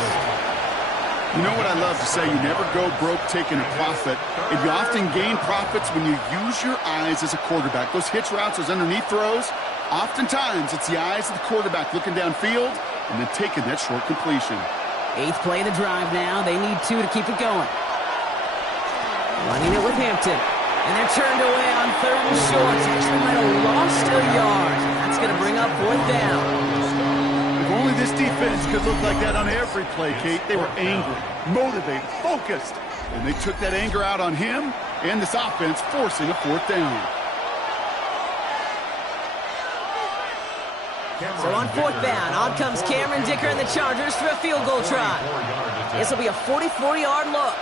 You know what I love to say? You never go broke taking a profit, and you often gain profits when you use your eyes as a quarterback. Those hitch routes, those underneath throws, oftentimes it's the eyes of the quarterback looking downfield and then taking that short completion. 8th play of the drive now. They need 2 to keep it going. Running it with Hampton. And they're turned away on 3rd and short. Actually might have lost a yard. That's going to bring up 4th down. If only this defense could look like that on every play, Kate. They were angry, motivated, focused. And they took that anger out on him and this offense, forcing a 4th down. So on 4th down, on comes Cameron Dicker and the Chargers for a field goal try. This will be a 44-yard look.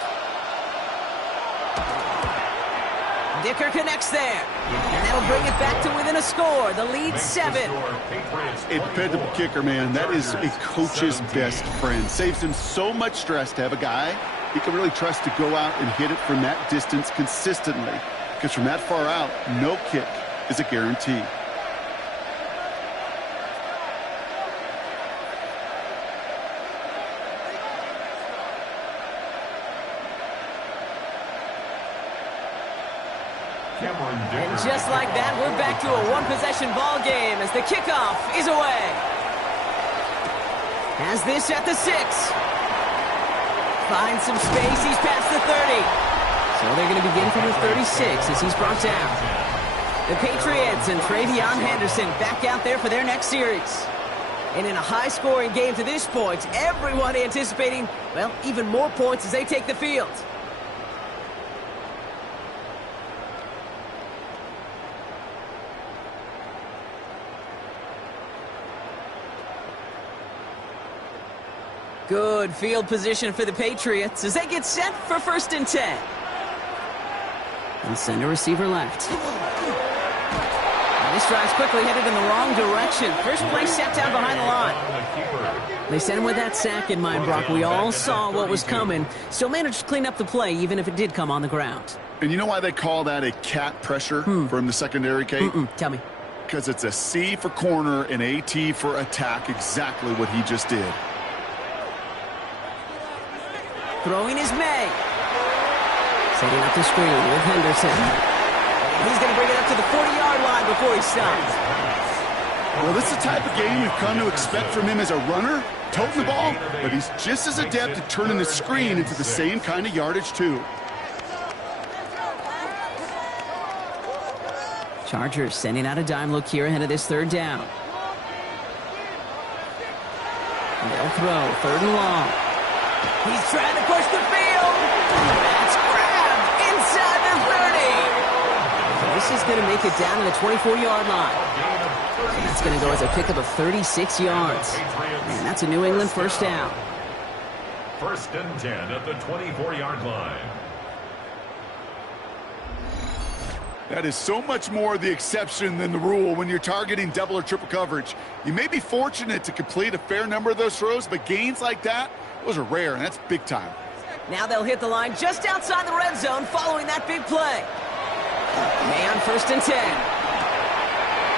Dicker connects there. And that'll bring it back to within a score. The lead 7. A dependable kicker, man. That is a coach's best friend. Saves him so much stress to have a guy he can really trust to go out and hit it from that distance consistently. Because from that far out, no kick is a guarantee. And just like that, we're back to a one-possession ball game as the kickoff is away. Has this at the 6. Finds some space. He's past the 30. So they're going to begin from the 36 as he's brought down. The Patriots and Travion Henderson back out there for their next series. And in a high-scoring game to this point, everyone anticipating, well, even more points as they take the field. Good field position for the Patriots as they get set for 1st and 10. And send a receiver left. This drive's quickly headed in the wrong direction. First play set down behind the line. They sent him with that sack in mind, Brock. We all saw what was coming. Still managed to clean up the play, even if it did come on the ground. And you know why they call that a cat pressure from the secondary, Kate? Tell me. Because it's a C for corner and a T for attack, exactly what he just did. Throwing is May. Setting up the screen with Henderson. And he's going to bring it up to the 40-yard line before he stops. Well, this is the type of game we've come to expect from him as a runner, toting the ball, but he's just as adept at turning the screen into the same kind of yardage, too. Chargers sending out a dime look here ahead of this third down. And they'll throw, third and long. He's trying to push the field. That's grabbed inside the 30. This is going to make it down to the 24-yard line. And that's going to go as a pickup of 36 yards. And that's a New England first down. First and 10 at the 24-yard line. That is so much more the exception than the rule when you're targeting double or triple coverage. You may be fortunate to complete a fair number of those throws, but gains like that, those are rare, and that's big time. Now they'll hit the line just outside the red zone following that big play. May on first and 10.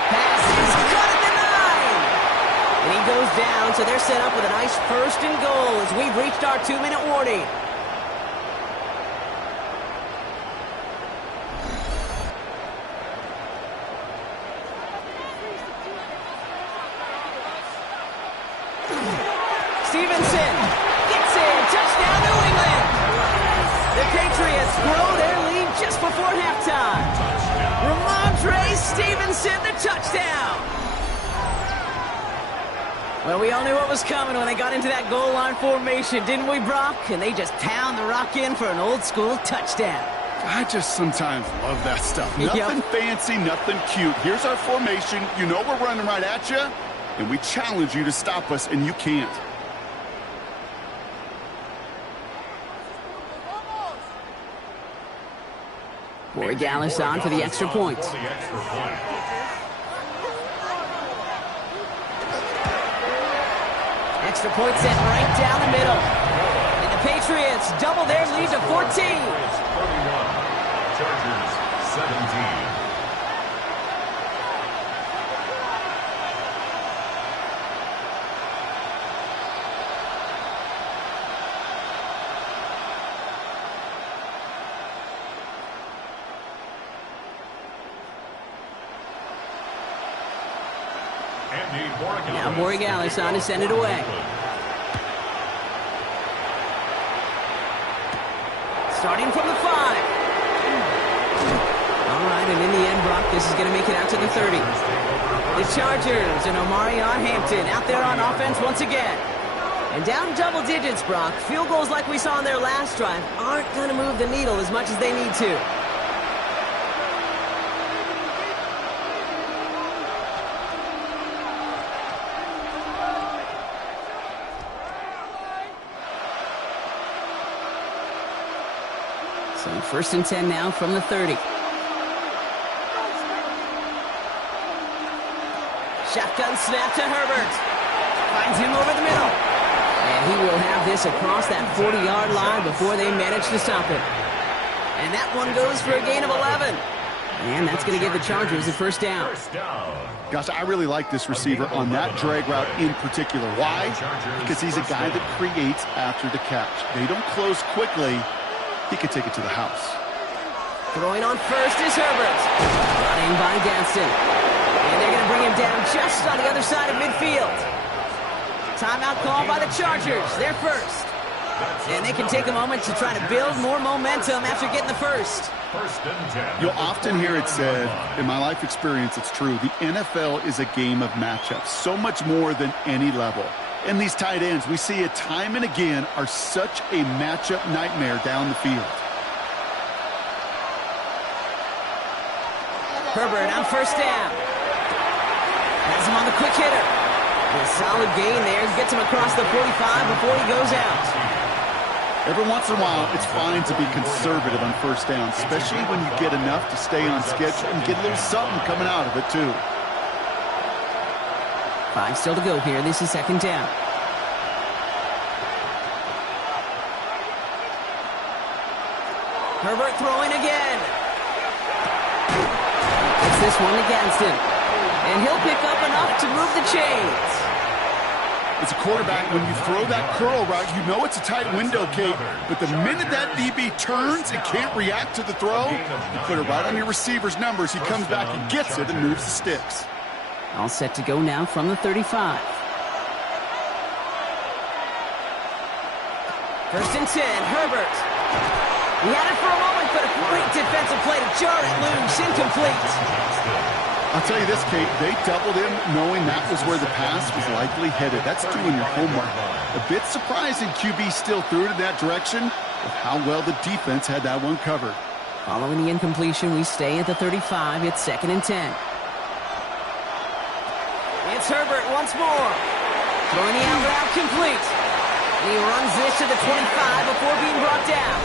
Pass is cut at the 9. And he goes down, so they're set up with a nice first and goal as we've reached our 2-minute warning. Stevenson gets in. Touchdown, New England. The Patriots grow their lead just before halftime. Ramondre Stevenson, the touchdown. Well, we all knew what was coming when they got into that goal line formation, didn't we, Brock? And they just pound the rock in for an old-school touchdown. I just sometimes love that stuff. Nothing fancy, nothing cute. Here's our formation. You know we're running right at you, and we challenge you to stop us, and you can't. Boy Gallis on for the extra point. Extra point set right down the middle. And the Patriots double their lead to 14. 31. Chargers 17. Now Borregales on to send it away. Starting from the 5. All right, and in the end, Brock, this is going to make it out to the 30. The Chargers and Omarion Hampton out there on offense once again. And down double digits, Brock. Field goals like we saw in their last drive aren't going to move the needle as much as they need to. So first and 10 now from the 30. Shotgun snap to Herbert. Finds him over the middle. And he will have this across that 40-yard line before they manage to stop it. And that one goes for a gain of 11. And that's going to give the Chargers a first down. Gosh, I really like this receiver on that drag route in particular. Why? Because he's a guy that creates after the catch. They don't close quickly. He could take it to the house. Throwing on first is Herbert. Running by Gaston. And they're going to bring him down just on the other side of midfield. Timeout called by the Chargers. They're first. And they can take a moment to try to build more momentum after getting the first. You'll often hear it said, in my life experience, it's true, the NFL is a game of matchups, so much more than any level. And these tight ends, we see it time and again, are such a matchup nightmare down the field. Herbert on first down. Has him on the quick hitter. A solid gain there. Gets him across the 45 before he goes out. Every once in a while, it's fine to be conservative on first down, especially when you get enough to stay on schedule and get a little something coming out of it, too. 5 still to go here. This is second down. Herbert throwing again. Gets this one to Gadsden. And he'll pick up enough to move the chains. As a quarterback, when you throw that curl route, you know it's a tight window, Kate. But the minute that DB turns and can't react to the throw, you put it right on your receiver's numbers. He comes back and gets it and moves the sticks. All set to go now from the 35. First and 10, Herbert. He had it for a moment, but a great defensive play to jar it loose, incomplete. I'll tell you this, Kate, they doubled him knowing that was where the pass was likely headed. That's doing your homework. A bit surprising QB still threw it in that direction with how well the defense had that one covered. Following the incompletion, we stay at the 35. It's second and 10. It's Herbert once more. Throwing the out route complete. And he runs this to the 25 before being brought down.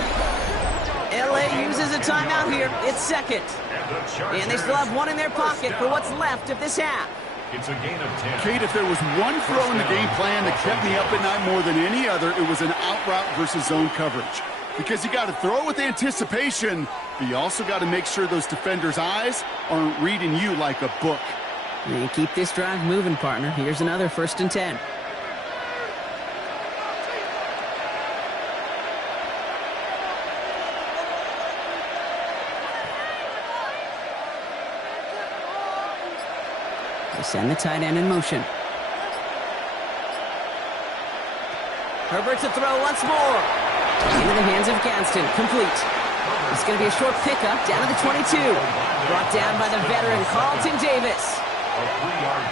LA uses a timeout here. It's second. And they still have one in their pocket for what's left of this half. It's a gain of 10. Kate, if there was one throw in the game plan that kept me up at night more than any other, it was an out route versus zone coverage. Because you got to throw with anticipation, but you also got to make sure those defenders' eyes aren't reading you like a book. And keep this drive moving, partner. Here's another first and 10. They send the tight end in motion. Herbert to throw once more. Into the hands of Gadsden. Complete. It's going to be a short pickup down to the 22. Brought down by the veteran Carlton Davis.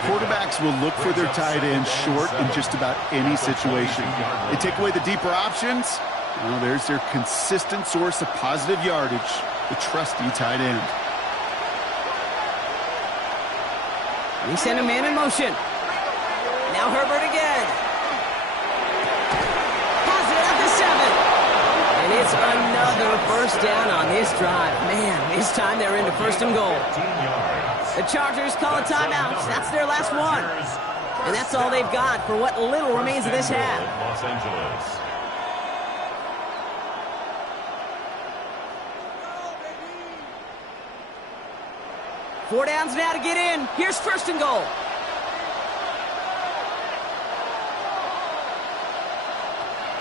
Quarterbacks will look for their tight end short in just about any situation. They take away the deeper options. Well, there's their consistent source of positive yardage, the trusty tight end. They send a man in motion. Now Herbert again. Has it at the 7. And it's another first down on this drive. Man, this time they're into first and goal. The Chargers call a timeout. That's their last one. And that's all they've got for what little remains of this half. Los Angeles. Four downs now to get in. Here's first and goal.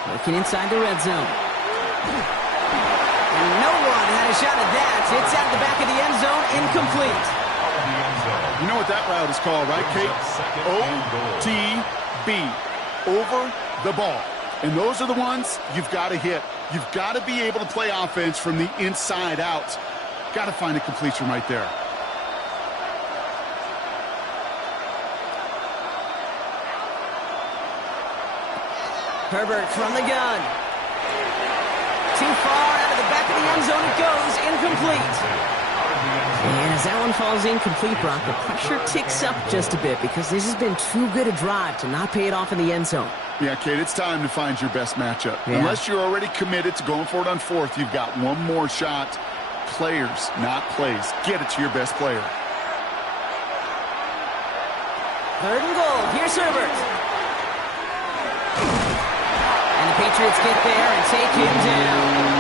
Working inside the red zone. And no one had a shot at that. It's out the back of the end zone, incomplete. You know what that route is called, right, Kate? OTB. Over the ball. And those are the ones you've got to hit. You've got to be able to play offense from the inside out. Got to find a completion right there. Herbert from the gun. Too far out of the back of the end zone it goes, incomplete. And as that one falls incomplete, Brock, the pressure ticks up just a bit because this has been too good a drive to not pay it off in the end zone. Yeah, Kate, it's time to find your best matchup. Yeah. Unless you're already committed to going for it on fourth, you've got one more shot. Players, not plays. Get it to your best player. Third and goal. Here's Herbert. And the Patriots get there and take him down.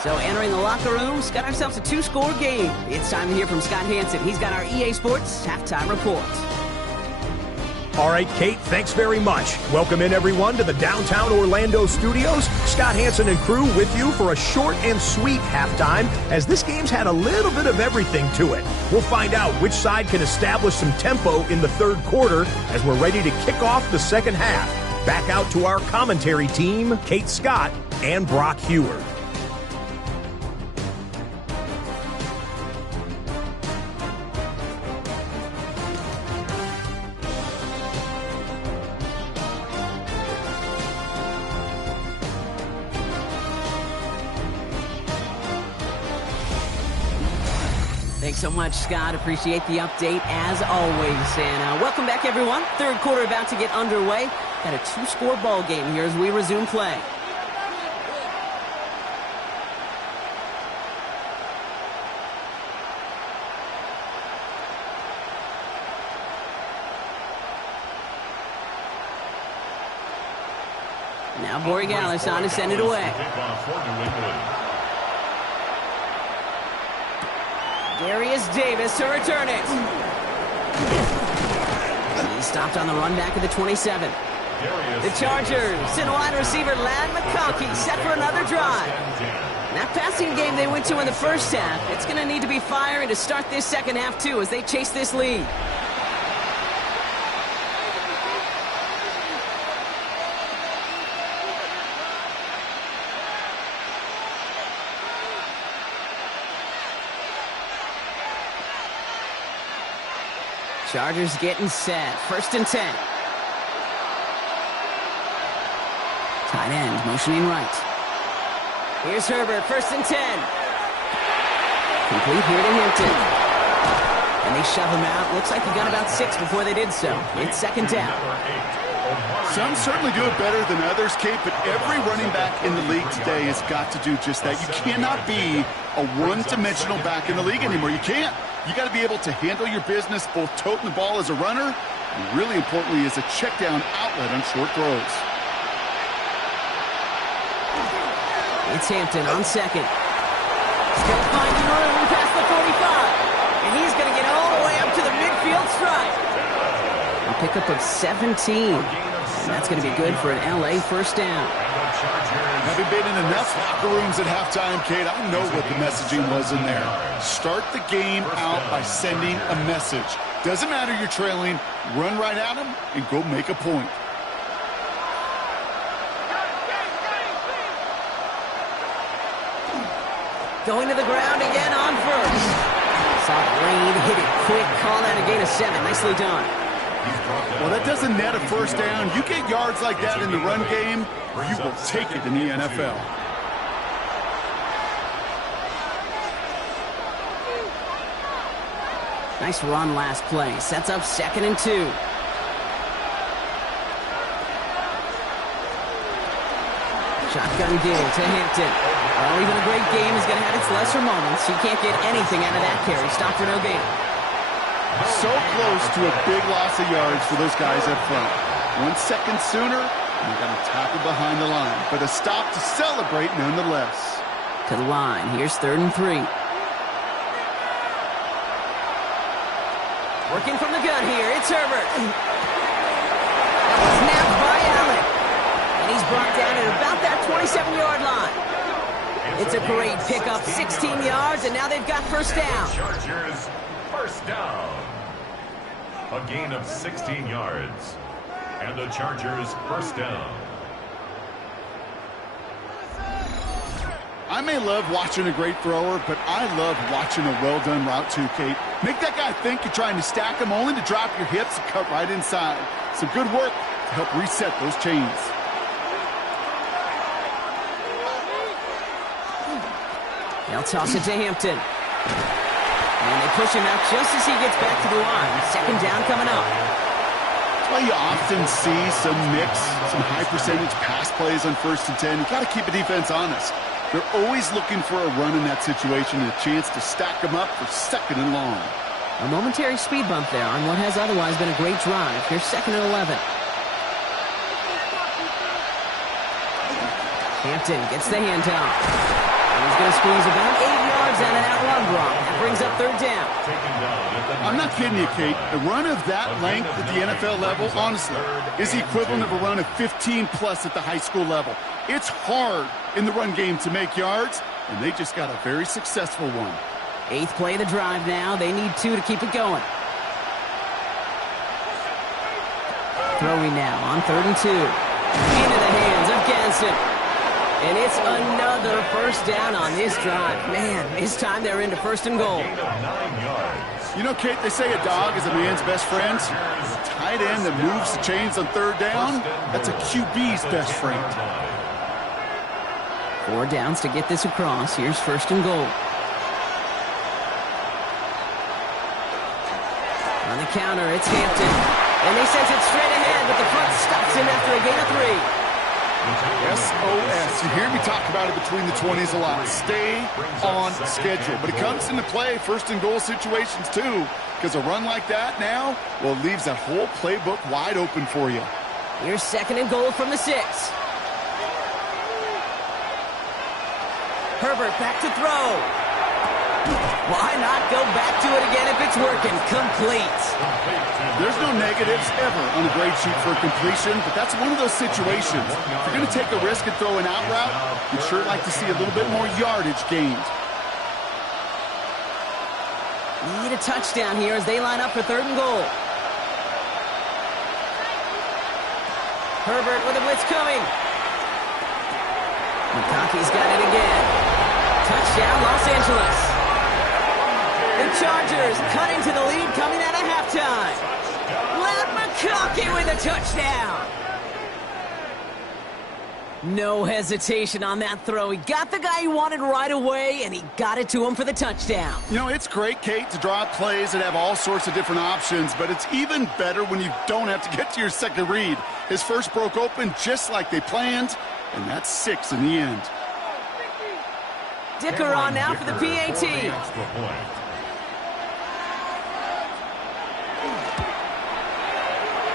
So entering the locker room, got ourselves a 2-score game. It's time to hear from Scott Hansen. He's got our EA Sports halftime report. All right, Kate, thanks very much. Welcome in, everyone, to the downtown Orlando studios. Scott Hansen and crew with you for a short and sweet halftime, as this game's had a little bit of everything to it. We'll find out which side can establish some tempo in the third quarter as we're ready to kick off the second half. Back out to our commentary team, Kate Scott and Brock Heward. Thanks so much, Scott. Appreciate the update as always. And welcome back, everyone. Third quarter about to get underway. Got a 2-score ball game here as we resume play. Now Borregales on to send it away. Darius Davis to return it. He's stopped on the run back at the 27. The Chargers and wide receiver Ladd McConkey set for another drive. That passing game they went to in the first half, it's going to need to be firing to start this second half too as they chase this lead. Chargers getting set. 1st and 10. Tight end motioning right. Here's Herbert. 1st and 10. Complete here to Hampton. And they shove him out. Looks like he got about 6 before they did so. It's 2nd down. Some certainly do it better than others, Kate, but every running back in the league today has got to do just that. You cannot be a one-dimensional back in the league anymore. You can't. You got to be able to handle your business, both toting the ball as a runner, and really importantly as a check-down outlet on short throws. It's Hampton on 2nd. Still finding room past the 45. And he's going to get all the way up to the midfield strike. A pickup of 17. And that's going to be good for an LA 1st down. Having been in enough locker rooms at halftime, Kate, I know what the messaging was in there. Start the game out by sending a message. Doesn't matter you're trailing, run right at them and go make a point. Going to the ground again on 1st. Saw the lane, hit it quick, call that a gain of 7. Nicely done. Well, that doesn't net a 1st down. You get yards like that in the run game, you will take it in the NFL. Nice run last play. Sets up 2nd and 2. Shotgun give to Hampton. Well, even a great game is going to have its lesser moments. You can't get anything out of that carry. Stop for no gain. So close to a big loss of yards for those guys up front. 1 second sooner, and they got to tackle behind the line. But a stop to celebrate nonetheless. To the line. Here's 3rd and 3. Working from the gun here. It's Herbert. That was napped by Allen. And he's brought down at about that 27-yard line. It's a great pickup. 16 yards, and now they've got 1st down. Chargers, 1st down. A gain of 16 yards. And the Chargers 1st down. I may love watching a great thrower, but I love watching a well-done route too, Kate. Make that guy think you're trying to stack him only to drop your hips and cut right inside. Some good work to help reset those chains. They'll toss it to Hampton. And they push him out just as he gets back to the line. 2nd down coming up. That's why you often see some mix, some high-percentage pass plays on 1st and 10. You got to keep a defense honest. They're always looking for a run in that situation and a chance to stack them up for 2nd and long. A momentary speed bump there on what has otherwise been a great drive. Here's 2nd and 11. Hampton gets the handoff. And he's going to squeeze about 8 yards out of that run block. That brings up 3rd down. I'm not kidding you, Kate. A run of that length at the NFL level, honestly, is the equivalent of a run of 15-plus at the high school level. It's hard in the run game to make yards, and they just got a very successful one. 8th play of the drive now. They need 2 to keep it going. Throwing now on 3rd and 2. Into the hands of Ganson. And it's another 1st down on this drive. Man, this time they're into 1st and goal. You know, Kate, they say a dog is a man's best friend. A tight end that moves the chains on 3rd down, that's a QB's best friend. 4 downs to get this across. Here's 1st and goal. On the counter, it's Hampton. And they sent it straight ahead, but the front stops him after a gain of 3. SOS. You hear me talk about it between the 20s a lot. Stay on schedule. But it comes into play first and goal situations too, because a run like that now, well, it leaves that whole playbook wide open for you. Here's second and goal from the 6. Herbert back to throw. Why not go back to it again if it's working? Complete. There's no negatives ever on a grade sheet for completion, but that's one of those situations. If you're going to take a risk and throw an out route, you'd sure like to see a little bit more yardage gained. Need a touchdown here as they line up for third and goal. Herbert with a blitz coming. McConkey's got it again. Touchdown, Los Angeles. The Chargers cutting to the lead coming out of halftime. Let McConkey with a touchdown. No hesitation on that throw. He got the guy he wanted right away, and he got it to him for the touchdown. You know, it's great, Kate, to draw up plays that have all sorts of different options, but it's even better when you don't have to get to your second read. His first broke open just like they planned, and that's 6 in the end. Dicker on now for the PAT.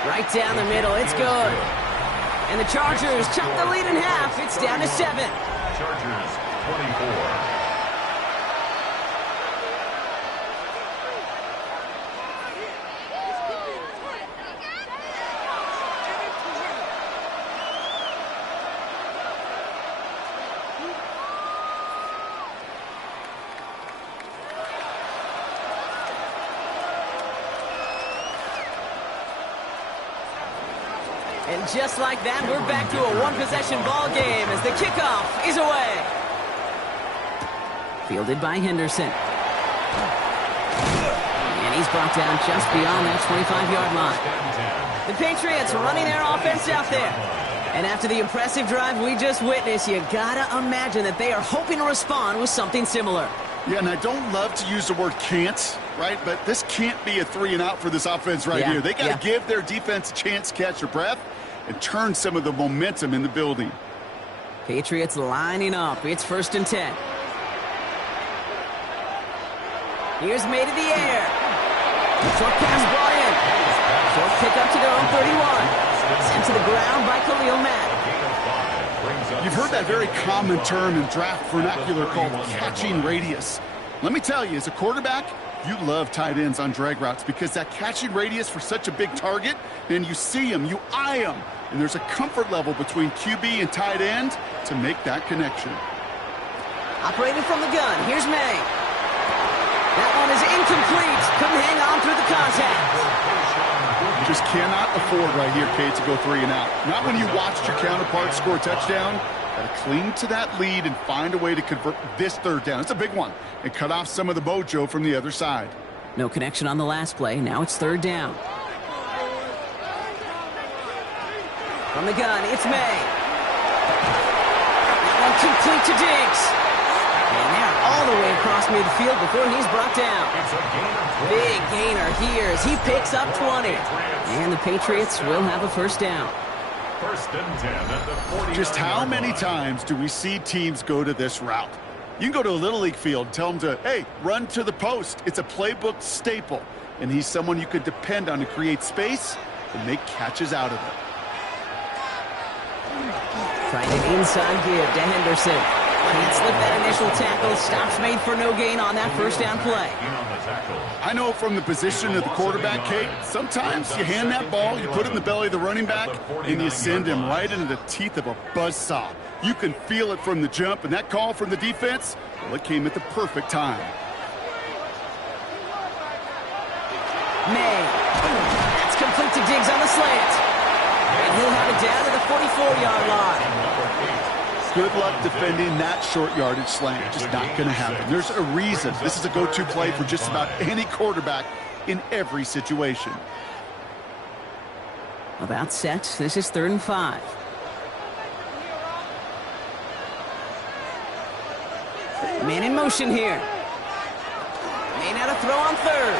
Right down the middle, it's good. And the Chargers chop the lead in half. It's down to 7. Chargers 24. And just like that, we're back to a one-possession ball game as the kickoff is away. Fielded by Henderson. And he's brought down just beyond that 25-yard line. The Patriots running their offense out there. And after the impressive drive we just witnessed, you gotta imagine that they are hoping to respond with something similar. Yeah, and I don't love to use the word can't, right? But this can't be a 3 and out for this offense right here. They got to give their defense a chance to catch their breath and turn some of the momentum in the building. Patriots lining up. It's 1st and 10. Here's made in the air. Short pass brought in. Short pick up to their own 31. Sent to the ground by Khalil Mack. You've heard that very common term in draft vernacular called catching radius. Let me tell you, as a quarterback, you love tight ends on drag routes because that catching radius for such a big target, and you see them, you eye them, and there's a comfort level between QB and tight end to make that connection. Operating from the gun, here's May. That one is incomplete. Couldn't hang on through the contact. You just cannot afford right here, Kate, to go 3 and out. Not when you watched your counterpart score a touchdown. Got to cling to that lead and find a way to convert this 3rd down. It's a big one. And cut off some of the mojo from the other side. No connection on the last play. Now it's 3rd down. From the gun, it's May. That one complete to Diggs. And they're all the way across midfield before he's brought down. Big gainer here as he picks up 20. And the Patriots will have a 1st down. 1st and 10 at the 40. Just how many times do we see teams go to this route? You can go to a Little League field, tell them to, hey, run to the post. It's a playbook staple. And he's someone you could depend on to create space and make catches out of it. Trying an inside give to Henderson. Can't slip that initial tackle. Stops made for no gain on that 1st down play. I know from the position of the quarterback, Kate, sometimes you hand that ball, you put it in the belly of the running back, and you send him right into the teeth of a buzzsaw. You can feel it from the jump, and that call from the defense, well, it came at the perfect time. May. That's complete to Diggs on the slant. And he'll have it down to the 44-yard line. Good luck defending that short yardage slant. Just not going to happen. There's a reason. This is a go-to play for just about any quarterback in every situation. About set. This is 3rd and 5. Man in motion here. May not a throw on 3rd.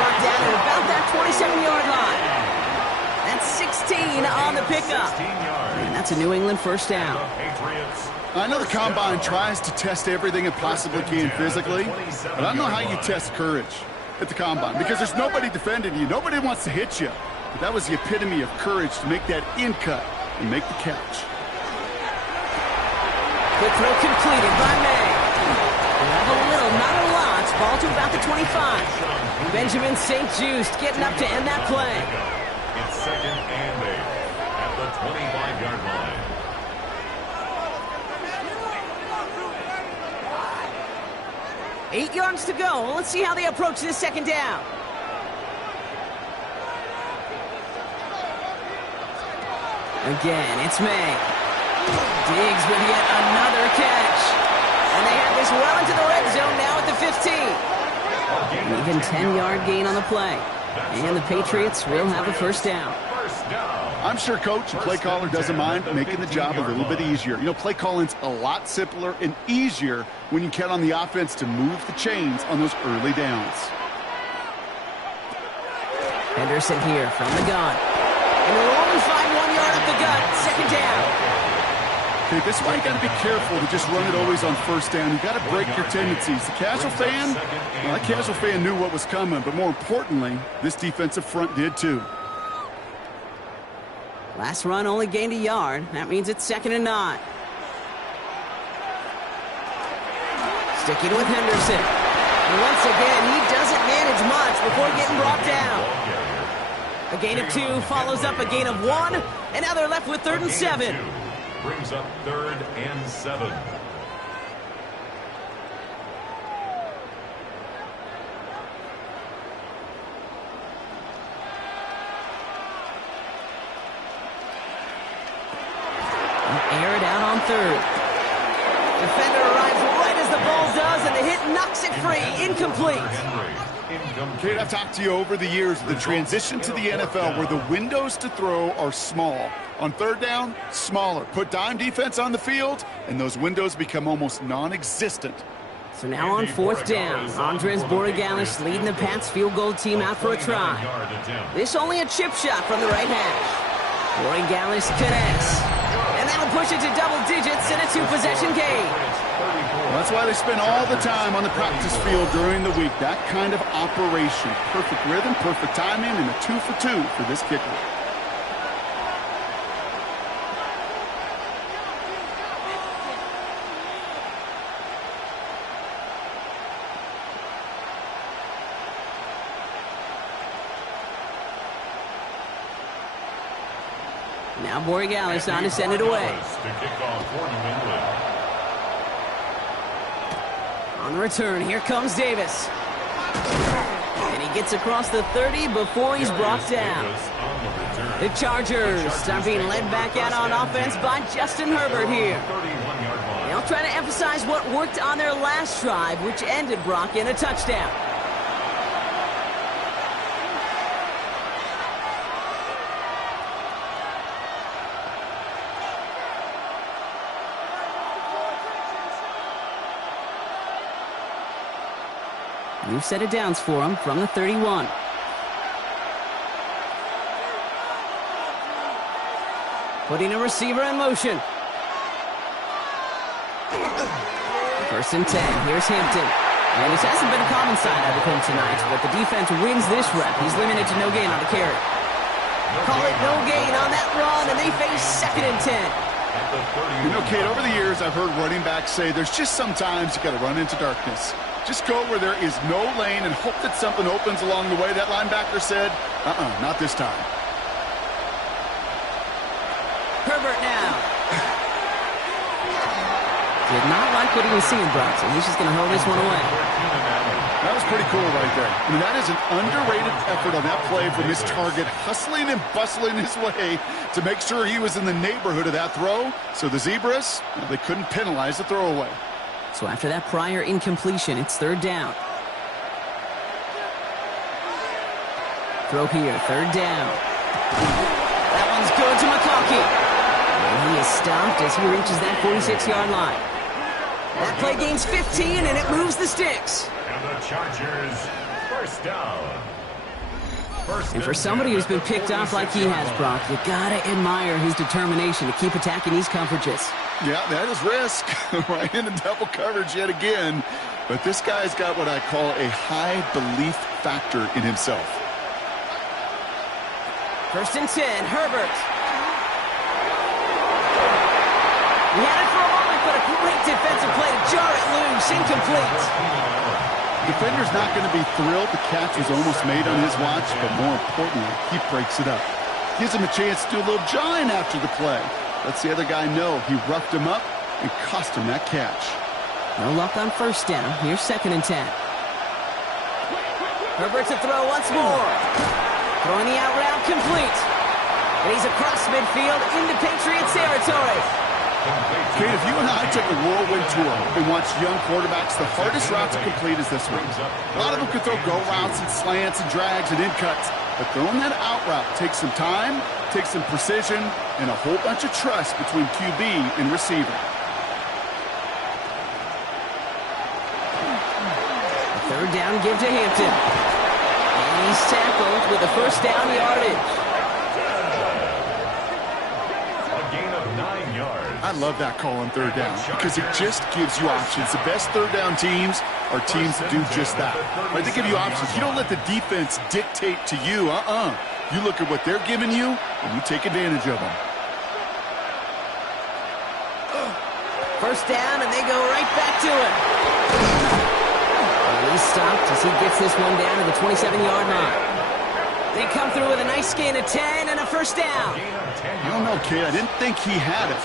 brought down at about that 27-yard line. That's 16 on the pickup. And that's a New England first down. I know the Combine tries to test everything it possibly can physically, but I don't know how you test courage at the Combine because there's nobody defending you. Nobody wants to hit you. But that was the epitome of courage to make that in cut and make the catch. Quick throw completed by May. A little, not a lot. Ball to about the 25. Benjamin St. Just getting up to end that play. It's second and 8 at the 25-yard line. Eight yards to go. Let's see how they approach this second down. Again, it's May. Diggs with yet another catch. And they have this well into the red zone now at the 15. An even 10-yard gain on the play. And the Patriots will have a first down. I'm sure coach and play caller doesn't mind making the job a little bit easier. You know, play calling's a lot simpler and easier when you count on the offense to move the chains on those early downs. Henderson here from the gun. And they'll only find 1 yard up the gut. Second down. Okay, this is why you got to be careful to just run it always on first down. You got to break your tendencies. The casual fan, well, that casual fan knew what was coming, but more importantly, this defensive front did too. Last run only gained a yard. That means it's 2nd and 9. Sticking with Henderson. And once again, he doesn't manage much before getting brought down. A gain of 2 follows up a gain of 1, and now they're left with 3rd and 7. Brings up 3rd and 7. Air it out on 3rd. Defender arrives right as the ball does, and the hit knocks it free. Incomplete. Kate, I've talked to you over the years, the transition to the NFL where the windows to throw are small. On 3rd down, smaller. Put dime defense on the field, and those windows become almost non-existent. So now on 4th down, Andres Borregales leading the Pats field goal team out for a try. This only a chip shot from the right hash. Borregales connects. And that'll push it to double digits in a 2-possession game. That's why they spend all the time on the practice field during the week. That kind of operation. Perfect rhythm, perfect timing, and a 2-for-2 for this kicker. Now Borregales on to send it away. On the return, here comes Davis. And he gets across the 30 before he's brought down. The Chargers are being led back out on offense by Justin Herbert here. They'll try to emphasize what worked on their last drive, which ended, Brock, in a touchdown. New set of downs for him from the 31. Putting a receiver in motion. 1st and 10. Here's Hampton. And this hasn't been a common sign out of him tonight, but the defense wins this rep. He's limited to no gain on the carry. Call it no gain on that run, and they face 2nd and 10. You know, Kate, over the years, I've heard running backs say there's just sometimes you got to run into darkness. Just go where there is no lane and hope that something opens along the way. That linebacker said, not this time. Herbert now. Did not like what he was seeing, Brock, so he's just going to hold this one away. That was pretty cool right there. I mean, that is an underrated effort on that play from his target, hustling and bustling his way to make sure he was in the neighborhood of that throw. So the Zebras, they couldn't penalize the throwaway. So after that prior incompletion, it's 3rd down. Throw here, 3rd down. That one's good to McConkey. And he is stopped as he reaches that 46-yard line. That play gains 15, and it moves the sticks. And the Chargers, first down. And for somebody who's been picked off like he has, Brock, you gotta admire his determination to keep attacking these coverages. Yeah, that is risk. Right into double coverage yet again. But this guy's got what I call a high belief factor in himself. 1st and 10, Herbert. He had it for a moment, but a great defensive play to jar it loose. Incomplete. Defender's not going to be thrilled. The catch was almost made on his watch, but more importantly, he breaks it up. Gives him a chance to do a little jawing after the play. Lets the other guy know he roughed him up and cost him that catch. No luck on 1st down. Here's 2nd and 10. Herbert to throw once more. Throwing the out route complete. And he's across midfield into Patriots territory. Kate, if you and I took a whirlwind tour and watched young quarterbacks, the hardest route to complete is this one. A lot of them could throw go routes and slants and drags and in cuts, but throwing that out route takes some time, takes some precision, and a whole bunch of trust between QB and receiver. Third down give to Hampton. And he's tackled with a 1st down yardage. A gain of 9 yards. I love that call on 3rd down because it just gives you options. The best 3rd down teams are teams that do just that. Right? They give you options. You don't let the defense dictate to you. You look at what they're giving you, and you take advantage of them. 1st down, and they go right back to it. And he's stopped as he gets this one down to the 27-yard line. They come through with a nice gain of 10 and a 1st down. I don't know, kid. I didn't think he had it.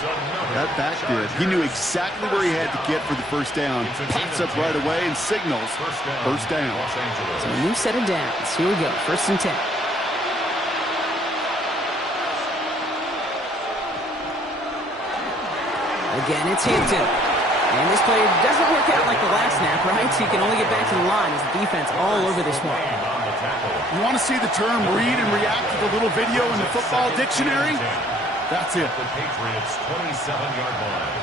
That back did. He knew exactly where he had to get for the 1st down. Pops up right away and signals 1st down. So a new set of downs. Here we go. 1st and 10. Again, it's Hampton. And this play doesn't work out like the last snap, right? So you can only get back to the line as the defense all over this one. You want to see the term read and react to the little video in the football dictionary? That's it. The Patriots 27-yard line.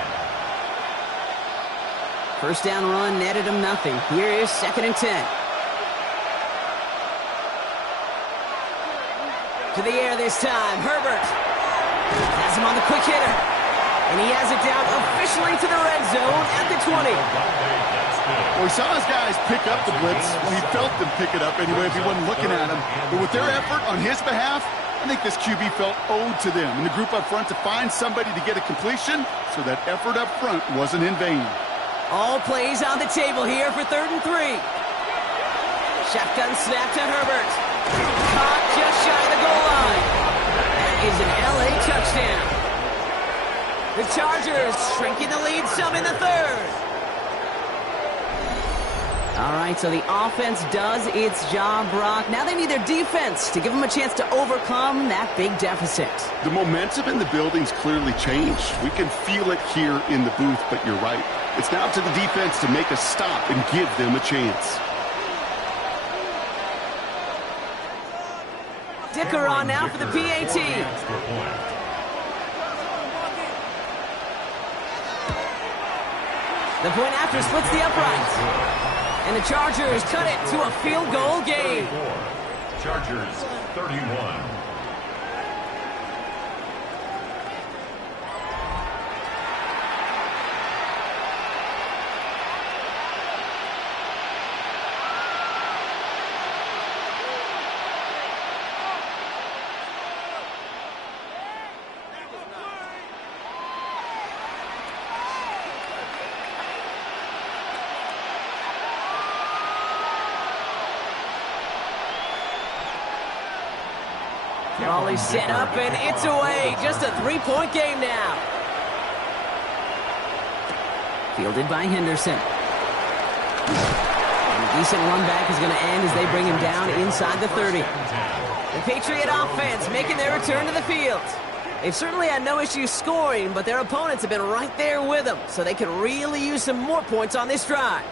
1st down run netted him nothing. Here is 2nd and 10. To the air this time. Herbert has him on the quick hitter. And he has it down officially to the red zone at the 20. Well, he saw his guys pick up the blitz. Well, he felt them pick it up anyway if he wasn't looking at him. But with their effort on his behalf, I think this QB felt owed to them and the group up front to find somebody to get a completion, so that effort up front wasn't in vain. All plays on the table here for 3rd and 3. Shotgun snap to Herbert. Caught just shy of the goal line. That is an LA touchdown. The Chargers shrinking the lead some in the 3rd. All right, so the offense does its job, Brock. Now they need their defense to give them a chance to overcome that big deficit. The momentum in the building's clearly changed. We can feel it here in the booth, but you're right. It's now up to the defense to make a stop and give them a chance. Dicker on now for the PAT. The point after splits the uprights. And the Chargers cut it to a field goal game. Chargers 31. Volley set up, and it's away. Just a 3-point game now. Fielded by Henderson. And a decent run back is going to end as they bring him down inside the 30. The Patriot offense making their return to the field. They've certainly had no issue scoring, but their opponents have been right there with them, so they could really use some more points on this drive.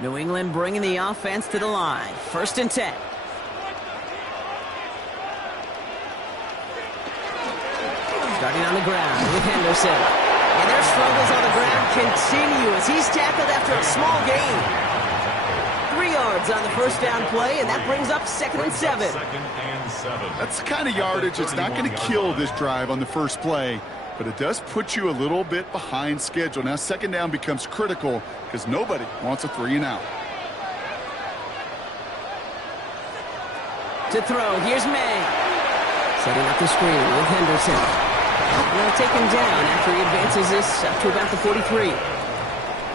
New England bringing the offense to the line. 1st and 10. Starting on the ground with Henderson. And their struggles on the ground continue as he's tackled after a small gain. 3 yards on the first down play, and that brings up 2nd and 7. That's the kind of yardage that's not going to kill this drive on the first play, but it does put you a little bit behind schedule. Now 2nd down becomes critical because nobody wants a 3 and out. To throw, here's May. Setting up the screen with Henderson. They'll take him down after he advances this up to about the 43.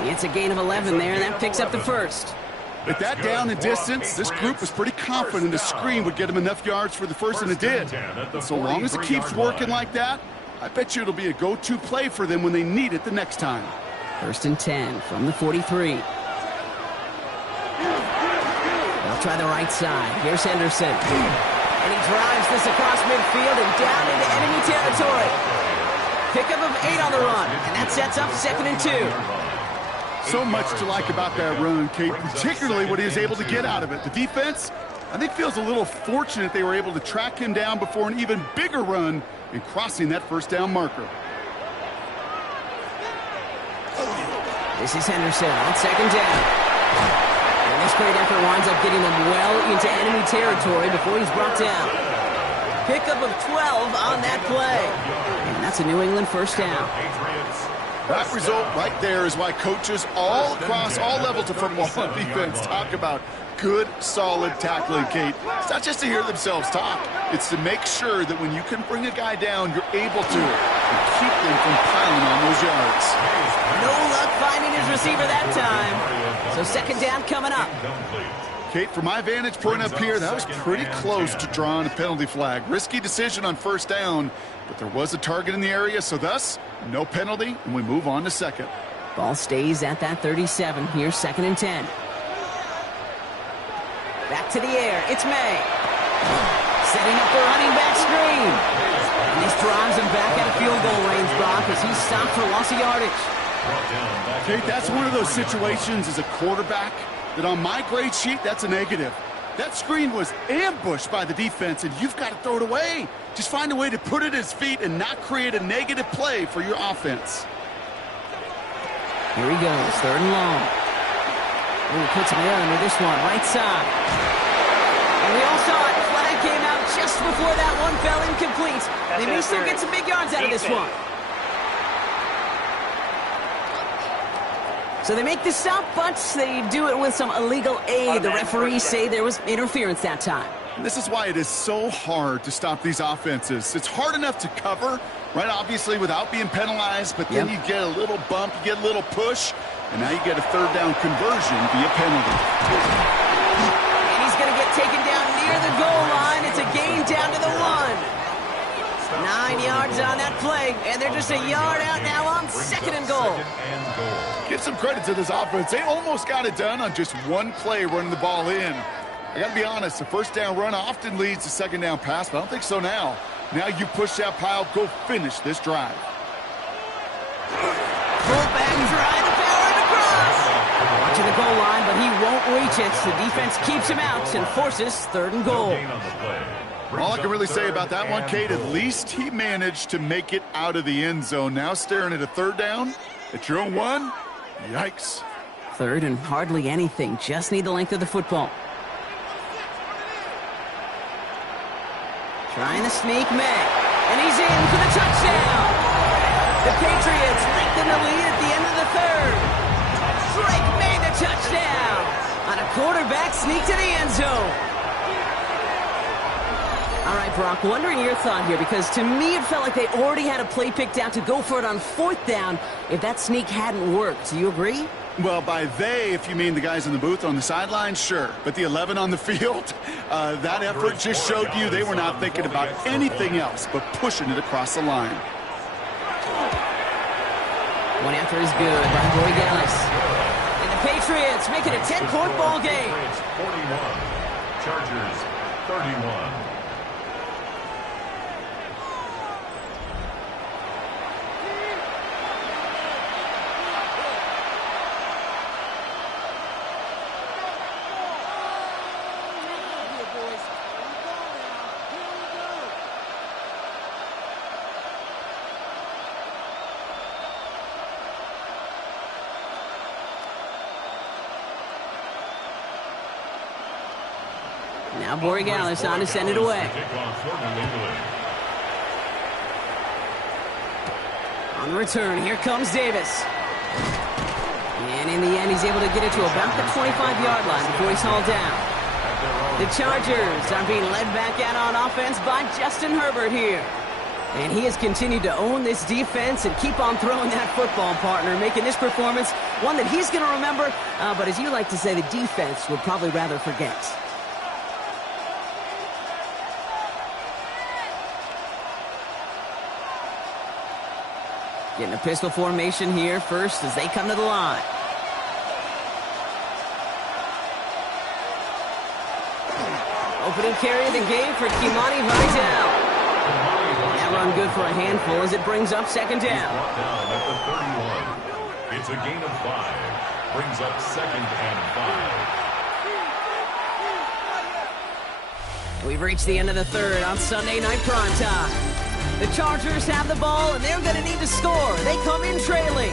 It's a gain of 11 there, and that picks up the first. With that down and distance, this group was pretty confident the screen would get him enough yards for the first, and it did. And so long as it keeps working like that, I bet you it'll be a go-to play for them when they need it the next time. 1st and 10 from the 43. They'll try the right side. Here's Henderson. And he drives this across midfield and down into enemy territory. Pickup of 8 on the run, and that sets up 2nd and 2. So much to like about that run, Kate, particularly what he was able to get out of it. The defense, I think, feels a little fortunate they were able to track him down before an even bigger run in crossing that first down marker. This is Henderson on 2nd down. And this great effort winds up getting him well into enemy territory before he's brought down. Pickup of 12 on that play. And that's a New England first down. That result right there is why coaches all across all levels of football and defense talk about good, solid tackling, Kate. It's not just to hear themselves talk. It's to make sure that when you can bring a guy down, you're able to and keep them from piling on those yards. No luck finding his receiver that time. So 2nd down coming up. Kate, from my vantage point up here, that was pretty close to drawing a penalty flag. Risky decision on 1st down, but there was a target in the area, so thus, no penalty, and we move on to 2nd. Ball stays at that 37. Here's 2nd and 10. Back to the air. It's May. Setting up the running back screen. And this drives him back out of field goal range, Brock, as he's stopped for loss of yardage. Kate, that's one of those situations as a quarterback that on my grade sheet, that's a negative. That screen was ambushed by the defense, and you've got to throw it away. Just find a way to put it at his feet and not create a negative play for your offense. Here he goes, 3rd and long. Ooh, puts him in with this one, right side. And we all saw it. Flag came out just before that one fell incomplete. They may still get some big yards out of this one. So they make the stop, but they do it with some illegal aid. The referees say there was interference that time. This is why it is so hard to stop these offenses. It's hard enough to cover, right, obviously, without being penalized, but then you get a little bump, you get a little push, and now you get a 3rd down conversion via penalty. And he's going to get taken down near the goal line. It's a gain down to the 1. 9 yards on that play, and they're just a yard out now on 2nd and goal. Give some credit to this offense. They almost got it done on just one play running the ball in. I got to be honest, the 1st down run often leads to 2nd down pass, but I don't think so now. Now you push that pile, go finish this drive. Fullback trying to power it across. Watching the goal line, but he won't reach it. The defense keeps him out and forces 3rd and goal. All I can really say about that one, Kate, at least he managed to make it out of the end zone. Now staring at a 3rd down at your own 1. Yikes. 3rd and hardly anything. Just need the length of the football. Trying to sneak May. And he's in for the touchdown. The Patriots lengthen the lead at the end of the 3rd. Drake made the touchdown on a quarterback sneak to the end zone. All right, Brock, wondering your thought here, because to me it felt like they already had a play picked out to go for it on 4th down if that sneak hadn't worked. Do you agree? Well, by they, if you mean the guys in the booth on the sideline, sure. But the 11 on the field, that effort just showed you they were not thinking about anything else but pushing it across the line. One after is good by Roy Dallas. And the Patriots make it a 10-point ball game. 41, Chargers 31. Now Borregales on to send it away. On the return, here comes Davis. And in the end, he's able to get it to about the 25-yard line before he's hauled down. The Chargers are being led back out on offense by Justin Herbert here. And he has continued to own this defense and keep on throwing that football, partner, making this performance one that he's going to remember, but as you like to say, the defense would probably rather forget. Getting a pistol formation here first as they come to the line. Opening carry of the game for Kimani Vidal. That run good for a handful as it brings up second down. Down at the 31. It's a gain of 5. Brings up second and 5. We've reached the end of the third on Sunday Night Primetime. The Chargers have the ball, and they're going to need to score. They come in trailing.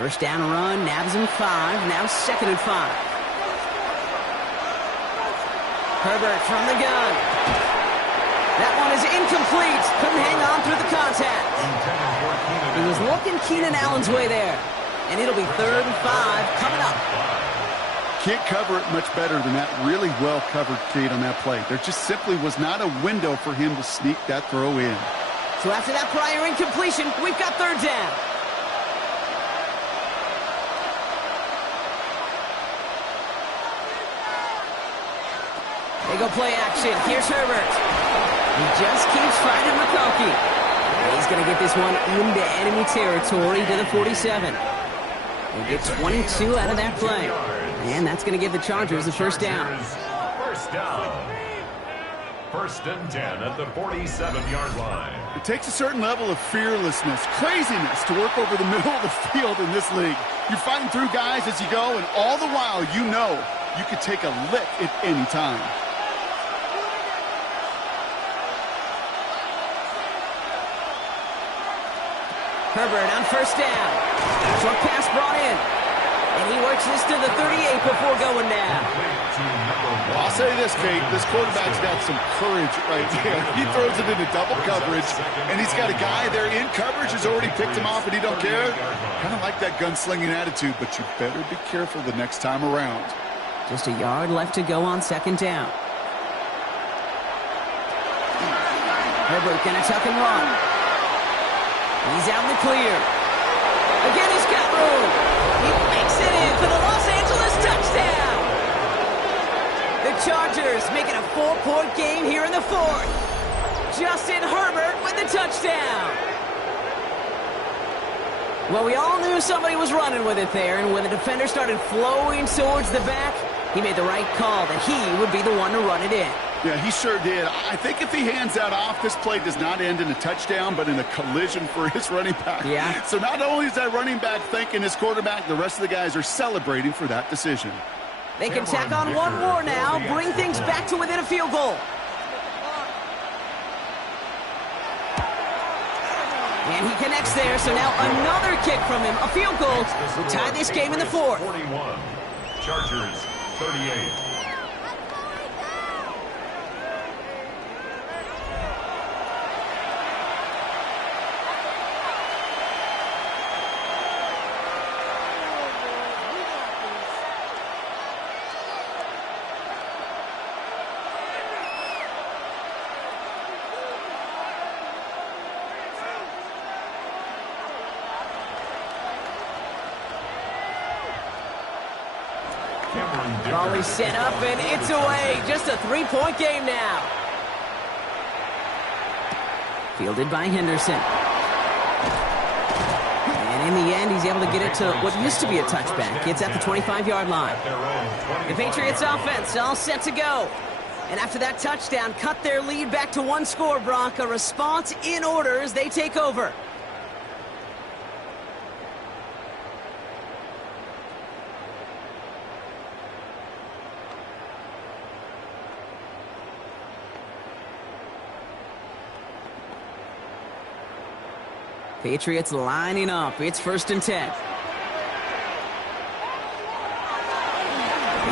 First down run, nabs him 5, now second and 5. Herbert from the gun. That one is incomplete. Couldn't hang on through the contact. He was looking Keenan Allen's way there. And it'll be third and 5 coming up. Can't cover it much better than that really well-covered Kate on that play. There just simply was not a window for him to sneak that throw in. So after that prior incompletion, we've got third down. They go play action. Here's Herbert. He just keeps finding McConkey. He's going to get this one into enemy territory to the 47. They get 22 out of that play. And that's going to give the Chargers the first down. First down. First and 10 at the 47-yard line. It takes a certain level of fearlessness, craziness to work over the middle of the field in this league. You're fighting through guys as you go, and all the while you know you could take a lick at any time. Herbert on first down. Short pass brought in. And he works this to the 38 before going down. I'll say this, Kate. This quarterback's got some courage right there. He throws it into double coverage, and he's got a guy there in coverage who's already picked him off, and he don't care. Kind of like that gunslinging attitude, but you better be careful the next time around. Just a yard left to go on second down. Herbert gonna tuck and run. He's out in the clear. Again, he's got room. He makes it in for the Los Angeles touchdown. The Chargers making a 4-point game here in the fourth. Justin Herbert with the touchdown. Well, we all knew somebody was running with it there, and when the defender started flowing towards the back, he made the right call that he would be the one to run it in. Yeah, he sure did. I think if he hands that off, this play does not end in a touchdown, but in a collision for his running back. Yeah. So not only is that running back thanking his quarterback, the rest of the guys are celebrating for that decision. They can tack on one more now, bring things back to within a field goal. And he connects there, so now another kick from him. A field goal will tie this game in the fourth. 41. Chargers 38. Raleigh set up, and it's away. Just a 3-point game now. Fielded by Henderson. And in the end, he's able to get it to what used to be a touchback. It's at the 25-yard line. The Patriots offense all set to go. And after that touchdown, cut their lead back to one score, Brock. A response in order as they take over. Patriots lining up. It's 1st and 10.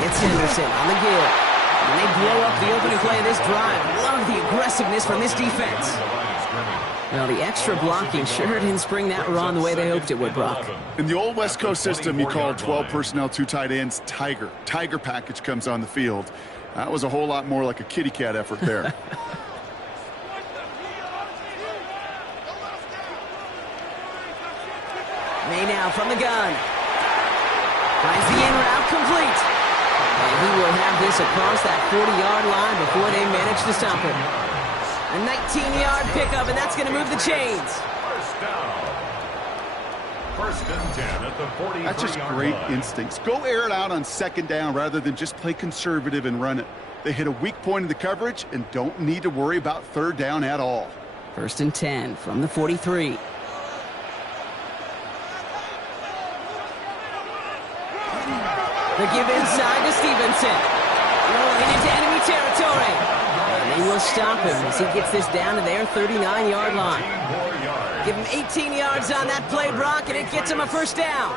It's Henderson on the give. And they blow up the opening play of this drive. Love the aggressiveness from this defense. Well, the extra blocking sure didn't spring that run the way they hoped it would, Brock. In the old West Coast system, you call 12 personnel, 2 tight ends, Tiger. Tiger package comes on the field. That was a whole lot more like a kitty cat effort there. May now from the gun. Finds the in route complete. And he will have this across that 40-yard line before they manage to stop him. A 19-yard pickup, and that's going to move the chains. First down. 1st and 10 at the 43-yard line. That's just great instincts. Go air it out on 2nd down rather than just play conservative and run it. They hit a weak point in the coverage and don't need to worry about 3rd down at all. 1st and 10 from the 43. The give inside to Stevenson. Rolling into enemy territory. And they will stop him as he gets this down to their 39-yard line. Give him 18 yards on that play, Brock, and it gets him a 1st down.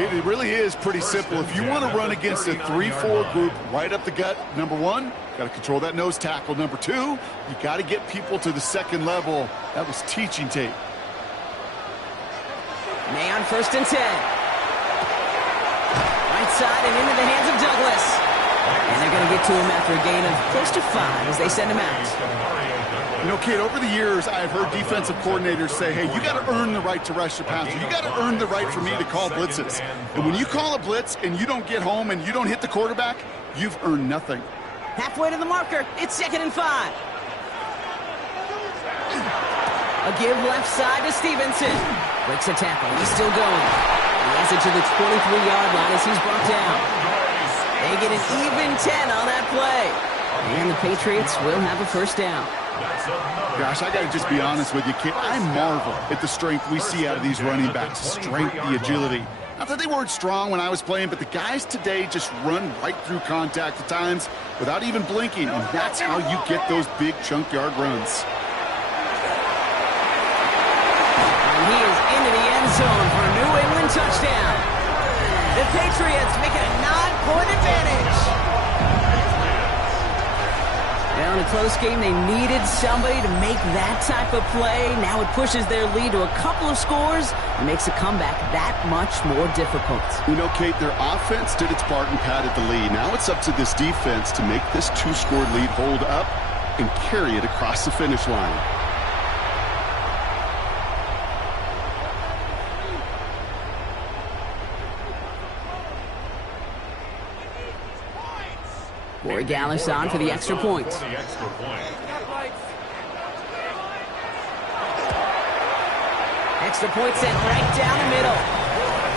It really is pretty simple. If you want to run against a 3-4 group right up the gut, number 1, got to control that nose tackle. Number 2, you got to get people to the 2nd level. That was teaching tape. May on 1st and 10. Right side and into the hands of Douglas. And they're going to get to him after a gain of close to 5 as they send him out. You know, Kate, over the years, I've heard defensive coordinators say, hey, you got to earn the right to rush the passer. You got to earn the right for me to call blitzes. And when you call a blitz and you don't get home and you don't hit the quarterback, you've earned nothing. Halfway to the marker. It's 2nd and 5. A give left side to Stevenson. Breaks a tackle. He's still going. He has it to the 23-yard line as he's brought down. They get an even 10 on that play. And the Patriots will have a 1st down. Gosh, I got to just be honest with you, kid. I marvel at the strength we see out of these running backs. Strength, the agility. Not that they weren't strong when I was playing, but the guys today just run right through contact at times without even blinking, and that's how you get those big chunk yard runs. And he is into the end zone for a New England touchdown. The Patriots make it a 9-point advantage. Well, in a close game, they needed somebody to make that type of play. Now it pushes their lead to a couple of scores and makes a comeback that much more difficult. You know, Kate, their offense did its part and padded the lead. Now it's up to this defense to make this 2-score lead hold up and carry it across the finish line. Corey Gallis on for the extra point. Extra point sent right down the middle.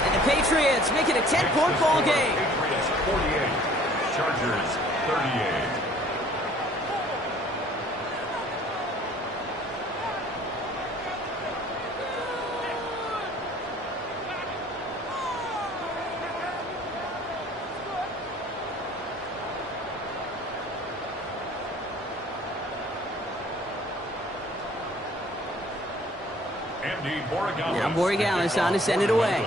And the Patriots make it a 10-point ball game. Patriots 48, Chargers 38. Now Borregales on to send it away.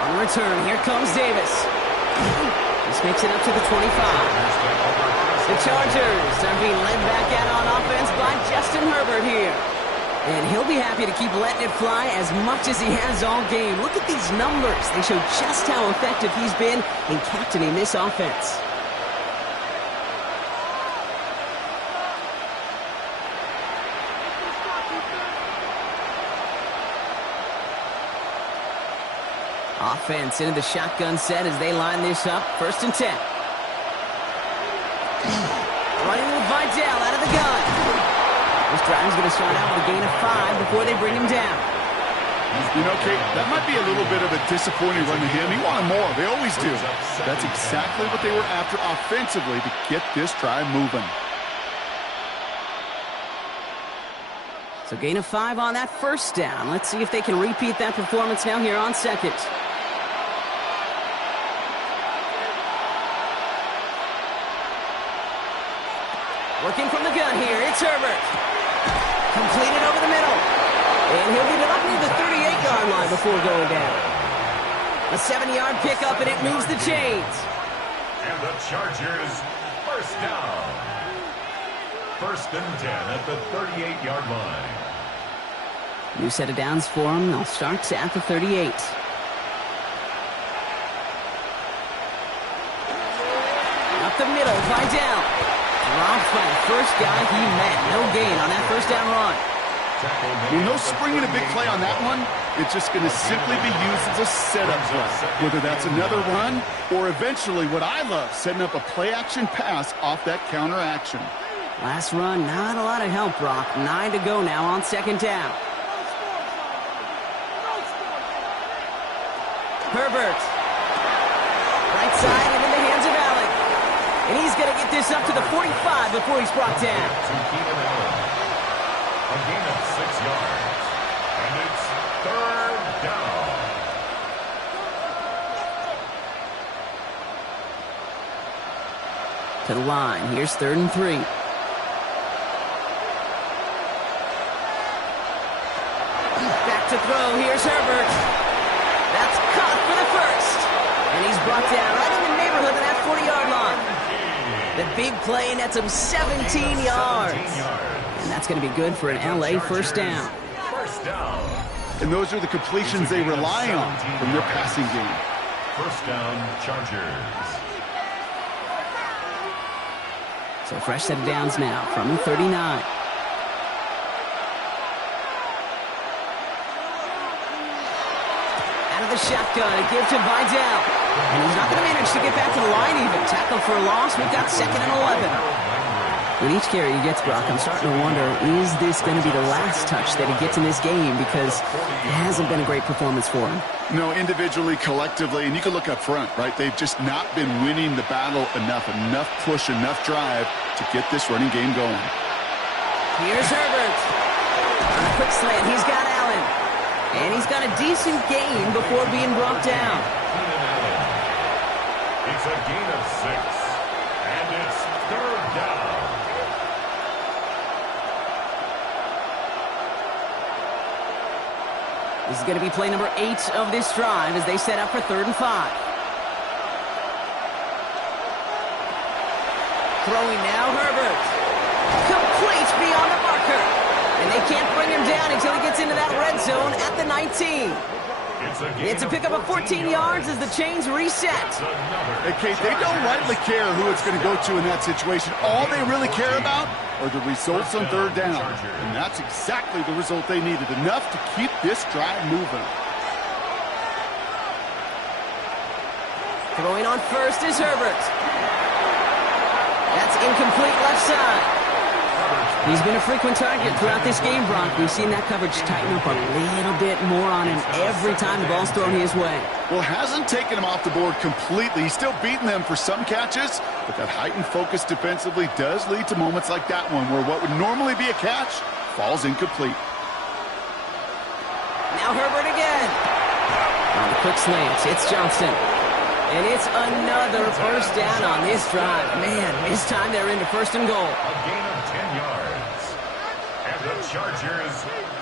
On return, here comes Davis. This makes it up to the 25. The Chargers are being led back out on offense by Justin Herbert here. And he'll be happy to keep letting it fly as much as he has all game. Look at these numbers. They show just how effective he's been in captaining this offense. Offense into the shotgun set as they line this up. 1st and 10. Running with Vidal out of the gun. This drive's going to start out with a gain of 5 before they bring him down. You know, Kate, that might be a little bit of a disappointing run to him. He wanted more. They always do. That's exactly what they were after offensively to get this drive moving. So gain of 5 on that first down. Let's see if they can repeat that performance now here on second. Working from the gun here, it's Herbert. Completed over the middle. And he'll get it up near the 38-yard line before going down. A 7-yard pickup, and it moves the chains. And the Chargers first down. First and 10 at the 38-yard line. New set of downs for them. They'll start at the 38. Up the middle, Vidal. Dropped by the first guy he met. No gain on that first down run. Well, no springing a big play on that one. It's just going to simply be used as a setup play. Whether that's another run or eventually what I love, setting up a play-action pass off that counter action. Last run, not a lot of help, Brock. 9 to go now on second down. Herbert. Right side and in the hands of Allen. And he's going to get this up to the 45 before he's brought down. A gain of 6 yards. And it's third down. To the line. Here's 3rd and 3. Back to throw. Here's Herbert. That's caught for the first. And he's brought down right in the neighborhood of that 40-yard line. The big play nets him 17 yards. And that's going to be good for an LA first down. First down. And those are the completions they rely on from their passing game. First down, Chargers. So fresh set of downs now from the 39. The shotgun, a give to Vidal. And he's not going to manage to get back to the line even. Tackle for a loss. We've got 2nd and 11. With each carry he gets, Brock, I'm starting to wonder, is this going to be the last touch that he gets in this game? Because it hasn't been a great performance for him. No, individually, collectively, and you can look up front, right? They've just not been winning the battle enough push, enough drive to get this running game going. Here's Herbert. On a quick slant, he's got Allen. And he's got a decent gain before being brought down. It's a gain of 6. And it's third down. This is going to be play number 8 of this drive as they set up for 3rd and 5. Throwing now, Herbert. Complete beyond the marker. And they can't bring him down until he gets into that red zone at the 19. It's a pickup of 14 yards as the chains reset. Hey, Kate, they don't rightly care who it's going to go to in that situation. All they really care about are the results on 3rd down. And that's exactly the result they needed. Enough to keep this drive moving. Throwing on first is Herbert. That's incomplete left side. He's been a frequent target throughout this game, Brock. We've seen that coverage tighten up a little bit more on him every time the ball's thrown his way. Well, hasn't taken him off the board completely. He's still beating them for some catches, but that heightened focus defensively does lead to moments like that one where what would normally be a catch falls incomplete. Now Herbert again. On the quick slant, it's Johnson. And it's another first down on this drive. Man, this time they're into 1st and goal. A gain of 10 yards. And the Chargers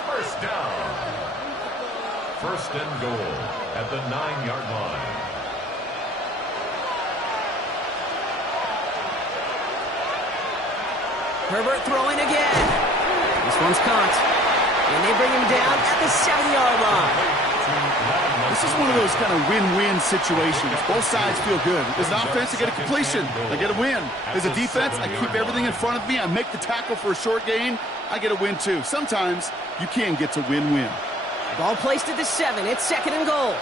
first down. 1st and goal at the 9-yard line. Herbert throwing again. This one's caught. And they bring him down at the 7-yard line. This is one of those kind of win-win situations. Both sides feel good. As an offense, I get a completion. I get a win. As a defense, I keep everything in front of me. I make the tackle for a short gain. I get a win, too. Sometimes you can get to win-win. Ball placed at the 7. It's 2nd and goal.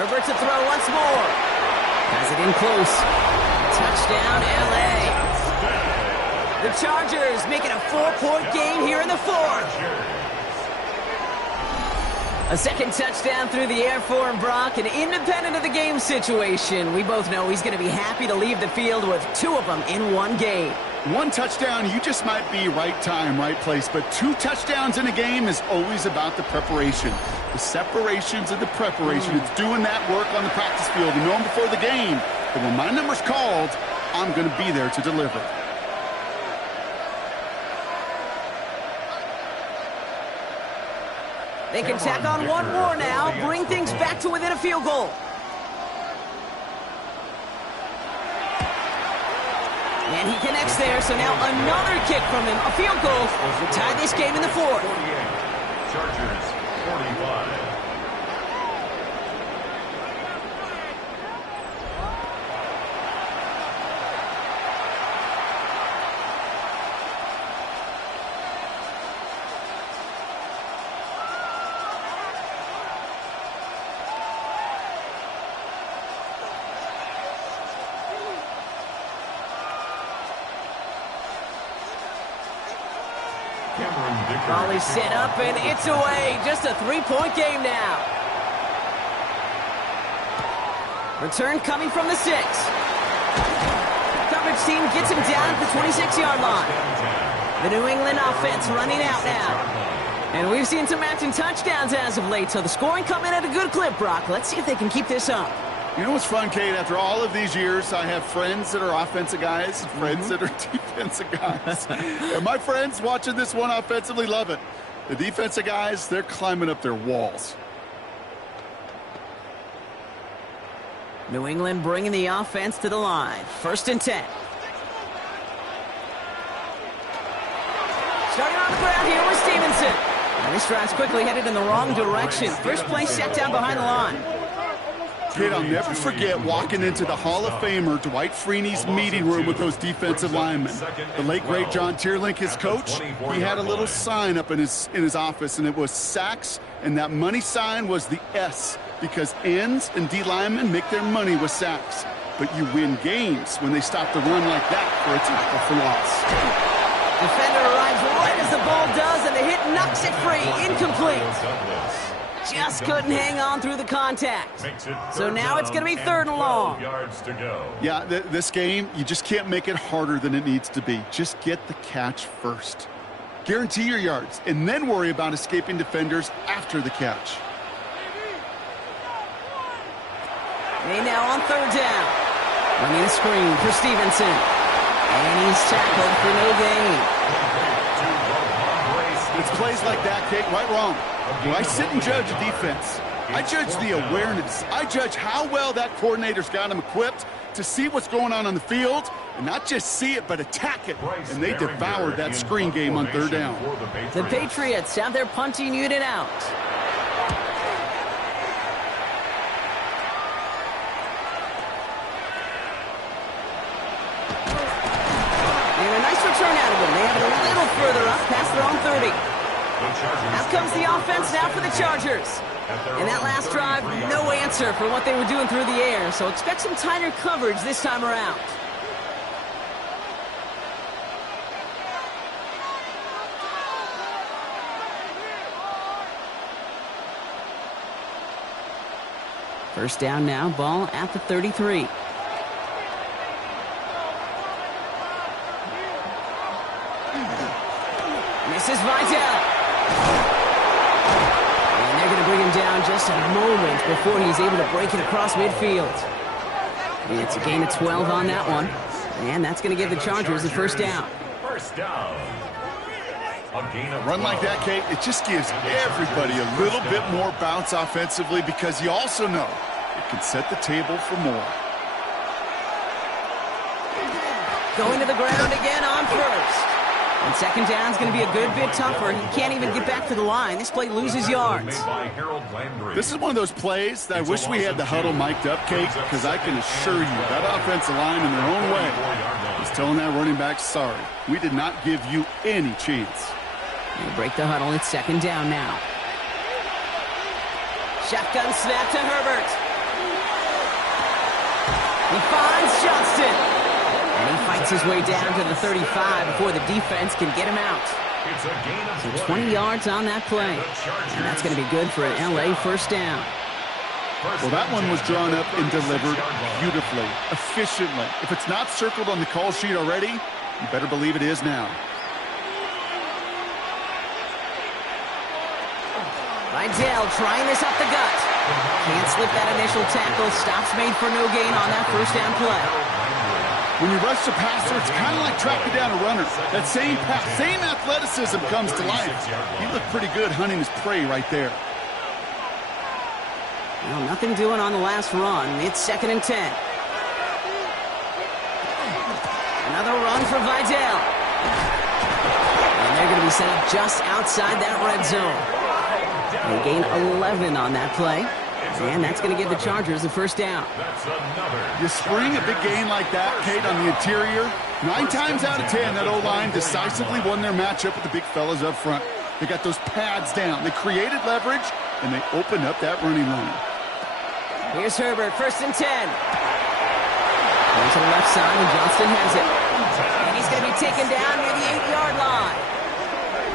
Herbert to throw once more. Has it in close. Touchdown, L.A. The Chargers making a 4-point game here in the fourth. A second touchdown through the air for him, Brock, and independent of the game situation, we both know he's going to be happy to leave the field with 2 of them in one game. One touchdown, you just might be right time, right place, but 2 touchdowns in a game is always about the preparation. The separations of the preparation. It's doing that work on the practice field and knowing before the game that when my number's called, I'm going to be there to deliver. They can tack on one more now, bring things back to within a field goal. And he connects there, so now another kick from him. A field goal will tie this game in the fourth. 48. Chargers 45. Ball is set up, and it's away. Just a 3-point game now. Return coming from the 6. Coverage team gets him down at the 26-yard line. The New England offense running out now. And we've seen some matching touchdowns as of late, so the scoring coming at a good clip, Brock. Let's see if they can keep this up. You know what's fun, Kate? After all of these years, I have friends that are offensive guys, friends that are defensive guys. And my friends watching this one offensively love it. The defensive guys, they're climbing up their walls. New England bringing the offense to the line. 1st and 10. Starting on the ground here with Stevenson. And this drive's quickly headed in the wrong direction. First play set down behind the line. Kid, I'll never forget walking into the Hall of Famer Dwight Freeney's meeting room with those defensive linemen. The late, great John Tierlink, his coach, he had a little sign up in his office, and it was sacks, and that money sign was the S, because ends and D linemen make their money with sacks. But you win games when they stop the run like that for a tackle for loss. Defender arrives right as the ball does, and the hit knocks it free. Incomplete. Just couldn't hang on through the contact. So now it's going to be 3rd and long. Yards to go. Yeah, this game, you just can't make it harder than it needs to be. Just get the catch first. Guarantee your yards, and then worry about escaping defenders after the catch. They now on 3rd down. Running a screen for Stevenson. And he's tackled for no gain. It's plays like that, Kate, right wrong. When I sit and judge a defense, I judge the awareness. I judge how well that coordinator's got them equipped to see what's going on the field, and not just see it, but attack it. And they devoured that screen game on 3rd down. The Patriots have their punting unit out. And a nice return out of them. They have it a little further up past their own 30. Out comes the offense now for the Chargers. In that last drive, no answer for what they were doing through the air, so expect some tighter coverage this time around. First down now, ball at the 33. Misses Vidal. And they're going to bring him down just a moment before he's able to break it across midfield. It's a gain of 12 on that one. And that's going to give the Chargers the 1st down. First down. A run like that, Kate, it just gives everybody a little bit more bounce offensively, because you also know it can set the table for more. Going to the ground again on 1st. And 2nd down's going to be a good bit tougher. He can't even get back to the line. This play loses yards. This is one of those plays that I wish we had the huddle mic'd up, Kate, because I can assure you that offensive line in their own way is telling that running back, sorry, we did not give you any chance. They break the huddle. It's 2nd down now. Shotgun snap to Herbert. He finds Johnston. And he fights his way down to the 35 before the defense can get him out. It's a gain of So 20 yards on that play. And that's going to be good for an LA first down. Well, that one was drawn up and delivered beautifully, efficiently. If it's not circled on the call sheet already, you better believe it is now. Vidal trying this up the gut. Can't slip that initial tackle. Stops made for no gain on that first down play. When you rush the passer, it's kind of like tracking down a runner. That same pass, same athleticism comes to life. He looked pretty good hunting his prey right there. Well, nothing doing on the last run. It's 2nd and 10. Another run for Vidal. And they're going to be set up just outside that red zone. They gain 11 on that play. And that's going to give the Chargers the first down. You spring a big gain like that, Kate, on the interior. 9 times out of 10, that O-line decisively won their matchup with the big fellas up front. They got those pads down. They created leverage, and they opened up that running lane. Here's Herbert, 1st and 10. Going to the left side, and Johnston has it. And he's going to be taken down near the 8-yard line.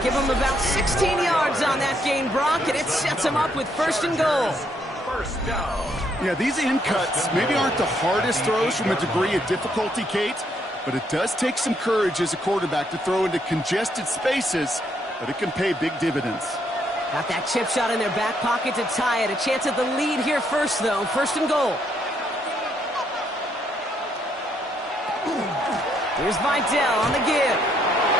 Give him about 16 yards on that gain, Brock, and it sets him up with 1st and goal. First down. Yeah, these in cuts maybe aren't the hardest throws from a degree of difficulty, Kate, but it does take some courage as a quarterback to throw into congested spaces, but it can pay big dividends. Got that chip shot in their back pocket to tie it. A chance at the lead here first, though. 1st and goal. Here's Vidal on the give.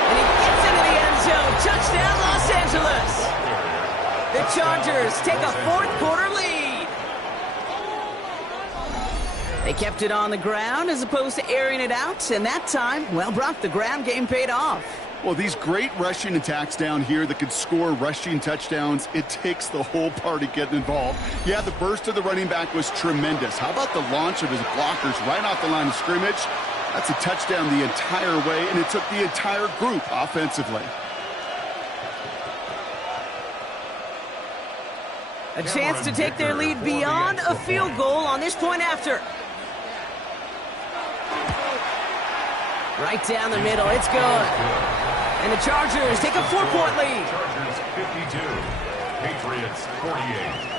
And he gets into the end zone. Touchdown, Los Angeles. The Chargers take a 4th quarter lead. They kept it on the ground as opposed to airing it out. And that time, well, Brock, the ground game paid off. Well, these great rushing attacks down here that could score rushing touchdowns, it takes the whole party getting involved. Yeah, the burst of the running back was tremendous. How about the launch of his blockers right off the line of scrimmage? That's a touchdown the entire way, and it took the entire group offensively. A chance to take their lead beyond a field goal on this point after. Right down the middle, it's good. And the Chargers take a 4-point lead. Chargers 52, Patriots 48.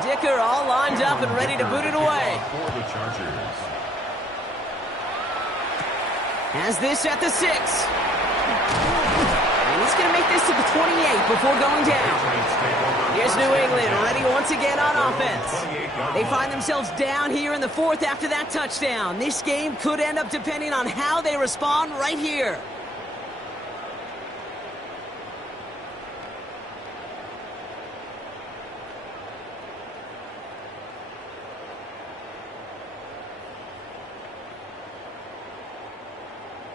Dicker all lined up and ready to boot it away. For the Chargers. Has this at the 6. And he's going to make this to the 28 before going down. Here's New England ready once again on offense. They find themselves down here in the 4th after that touchdown. This game could end up depending on how they respond right here.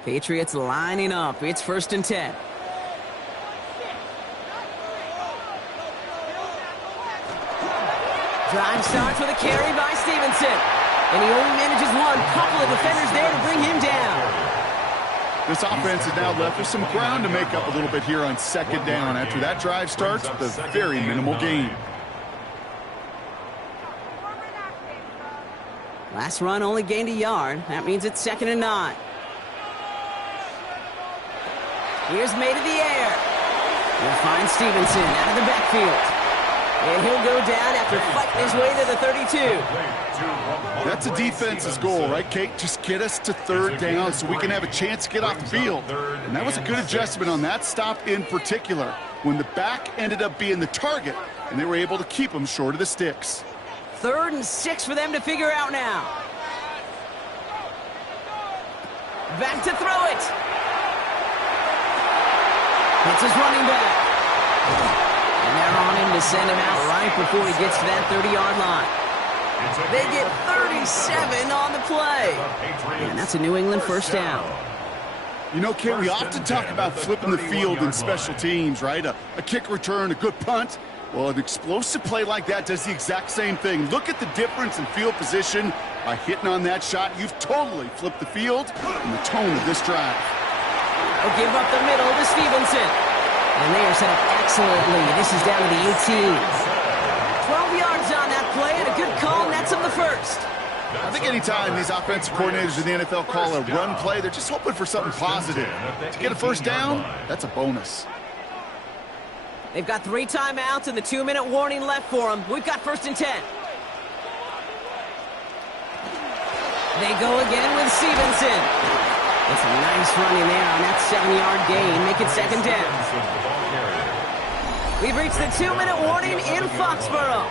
Patriots lining up. It's 1st and 10. Drive starts with a carry by Stevenson. And he only manages one. Couple of defenders there to bring him down. This offense is now left with some ground to make up a little bit here on 2nd down. After that drive starts with a very minimal gain. Last run only gained a yard. That means it's 2nd and 9. Here's made in the air. He'll find Stevenson out of the backfield. And he'll go down after fighting his way to the 32. That's a defense's goal, right, Kate? Just get us to 3rd down so we can have a chance to get off the field. And that was a good adjustment on that stop in particular, when the back ended up being the target, and they were able to keep him short of the sticks. 3rd and 6 for them to figure out now. Back to throw it. It's his running back. And they're on him to send him out right before he gets to that 30-yard line. They get 37 on the play. And that's a New England first down. You know, Ken, we often talk about flipping the field in special teams, right? A kick return, a good punt. Well, an explosive play like that does the exact same thing. Look at the difference in field position. By hitting on that shot, you've totally flipped the field and the tone of this drive. They'll give up the middle to Stevenson. And they are set up excellently. This is down to the 18. 12 yards on that play, and a good call nets him the first. I think anytime these offensive coordinators in the NFL call a run play, they're just hoping for something positive. To get a first down, that's a bonus. They've got 3 timeouts and the 2-minute warning left for them. We've got 1st and 10. They go again with Stevenson. It's a nice run in there on that 7-yard gain. Make it 2nd down. We've reached the 2-minute warning in Foxborough.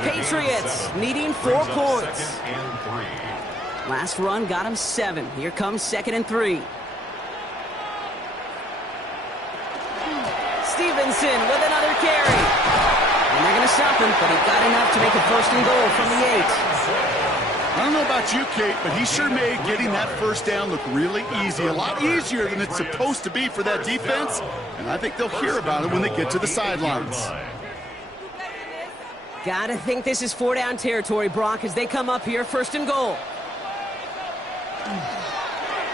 Patriots needing 4 points. Last run got him 7. Here comes 2nd and 3. Stevenson with another carry. And they're going to stop him, but he got enough to make a 1st and goal from the 8. I don't know about you, Kate, but he sure made getting that first down look really easy. A lot easier than it's supposed to be for that defense. And I think they'll hear about it when they get to the sidelines. Gotta think this is 4-down territory, Brock, as they come up here, 1st and goal.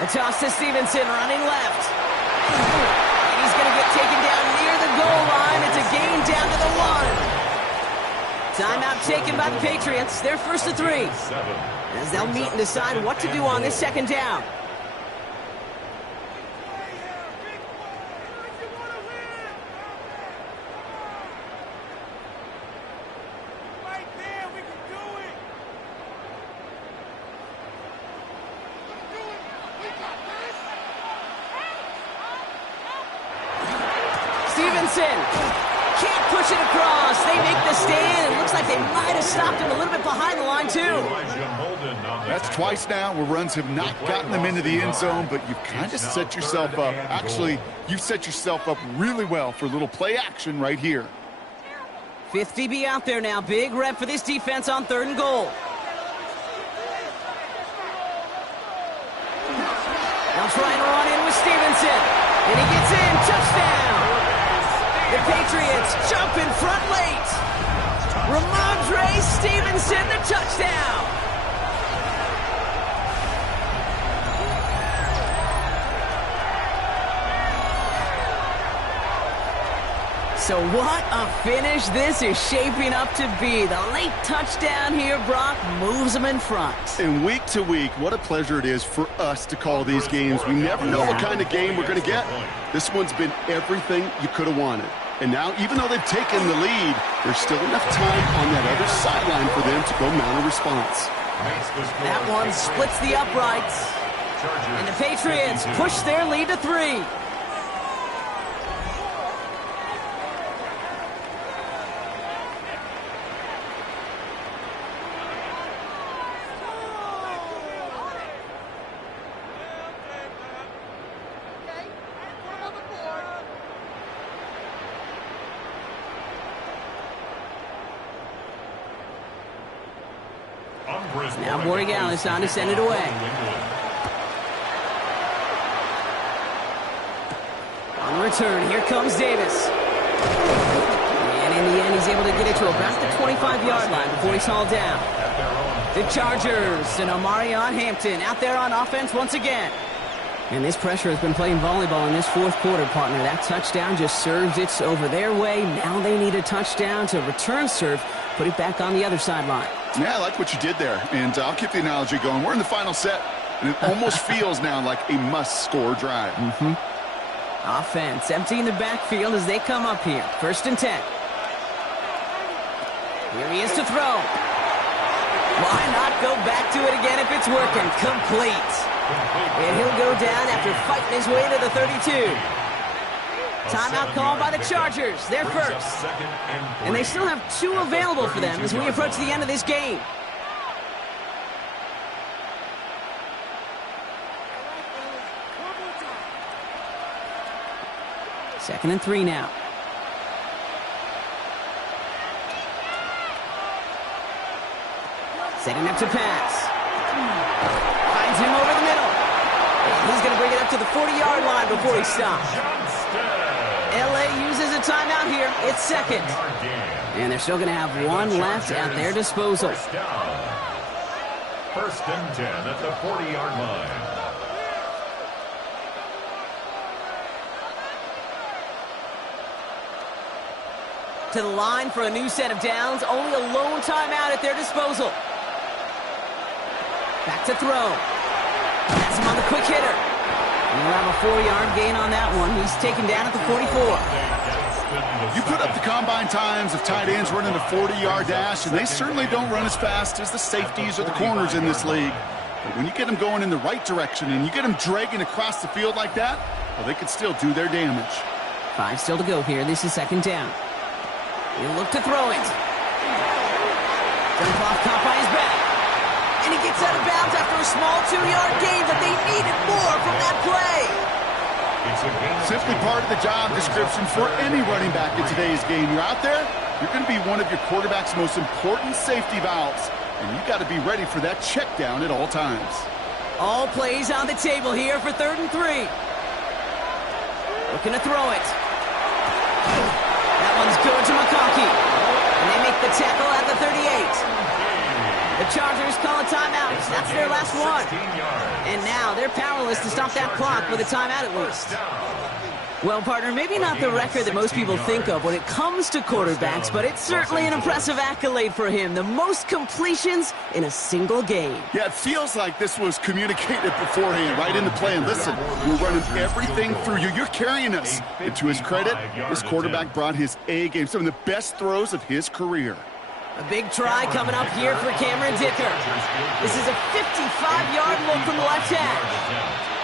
A toss to Stevenson, running left. And he's gonna get taken down near the goal line. It's a gain down to the 1. Timeout taken by the Patriots. They're 1st and 3. As they'll meet and decide what to do on this 2nd down. Stevenson can't push it across. They make the stand. It looks like they might have stopped him a little bit behind the line, too. That's twice now where runs have not gotten them into the end zone, but you've kind of set yourself up. Actually, you've set yourself up really well for a little play action right here. 5th DB out there now. Big rep for this defense on 3rd and goal. They'll try and run in with Stevenson. And he gets in. Touchdown. The Patriots jump in front late. Ramondre Stevenson, the touchdown. So what a finish this is shaping up to be. The late touchdown here, Brock, moves them in front. And week to week, what a pleasure it is for us to call these games. We never know what kind of game we're going to get. This one's been everything you could have wanted. And now, even though they've taken the lead, there's still enough time on that other sideline for them to go mount a response. That one splits the uprights. And the Patriots push their lead to 3. Now Borregales on to send it away. On the return, here comes Davis. And in the end, he's able to get it to about the 25-yard line before he's hauled down. The Chargers and Omarion Hampton out there on offense once again. And this pressure has been playing volleyball in this 4th quarter, partner. That touchdown just serves it over their way. Now they need a touchdown to return serve, put it back on the other sideline. Yeah, I like what you did there, and I'll keep the analogy going. We're in the final set, and it almost feels now like a must-score drive. Offense emptying the backfield as they come up here. 1st and 10. Here he is to throw. Why not go back to it again if it's working? Complete. And he'll go down after fighting his way to the 32. Timeout called by the Chargers. They're 1st. And they still have 2 available for them as we approach the end of this game. Second and 3 now. Setting up to pass. Finds him over the middle. He's going to bring it up to the 40-yard line before he stops. LA uses a timeout here. It's second. And they're still going to have one left at their disposal. First and 10 at the 40-yard line. To the line for a new set of downs. Only a lone timeout at their disposal. Back to throw. That's him on the quick hitter. And we'll have a 4-yard gain on that one. He's taken down at the 44. You put up the combine times of tight ends running a 40-yard dash, and they certainly don't run as fast as the safeties or the corners in this league. But when you get them going in the right direction and you get them dragging across the field like that, well, they can still do their damage. 5 still to go here. This is second down. He'll look to throw it. Dump-off caught by his back. And he gets out of bounds after a small 2-yard gain, but they needed more from that play. Simply part of the job description for any running back in today's game. You're out there, you're going to be one of your quarterback's most important safety valves, and you got to be ready for that check down at all times. All plays on the table here for 3rd and 3. Looking to throw it. That one's good to McConkey. And they make the tackle at the 38. The Chargers call a timeout. That's their last one. And now they're powerless to stop that clock with a timeout at least. Well, partner, maybe not the record that most people think of when it comes to quarterbacks, but it's certainly an impressive accolade for him. The most completions in a single game. Yeah, it feels like this was communicated beforehand, right in the play. And listen, we're running everything through you. You're carrying us. And to his credit, this quarterback brought his A game, some of the best throws of his career. A big try coming up here for Cameron Dicker. This is a 55-yard look from the left hash.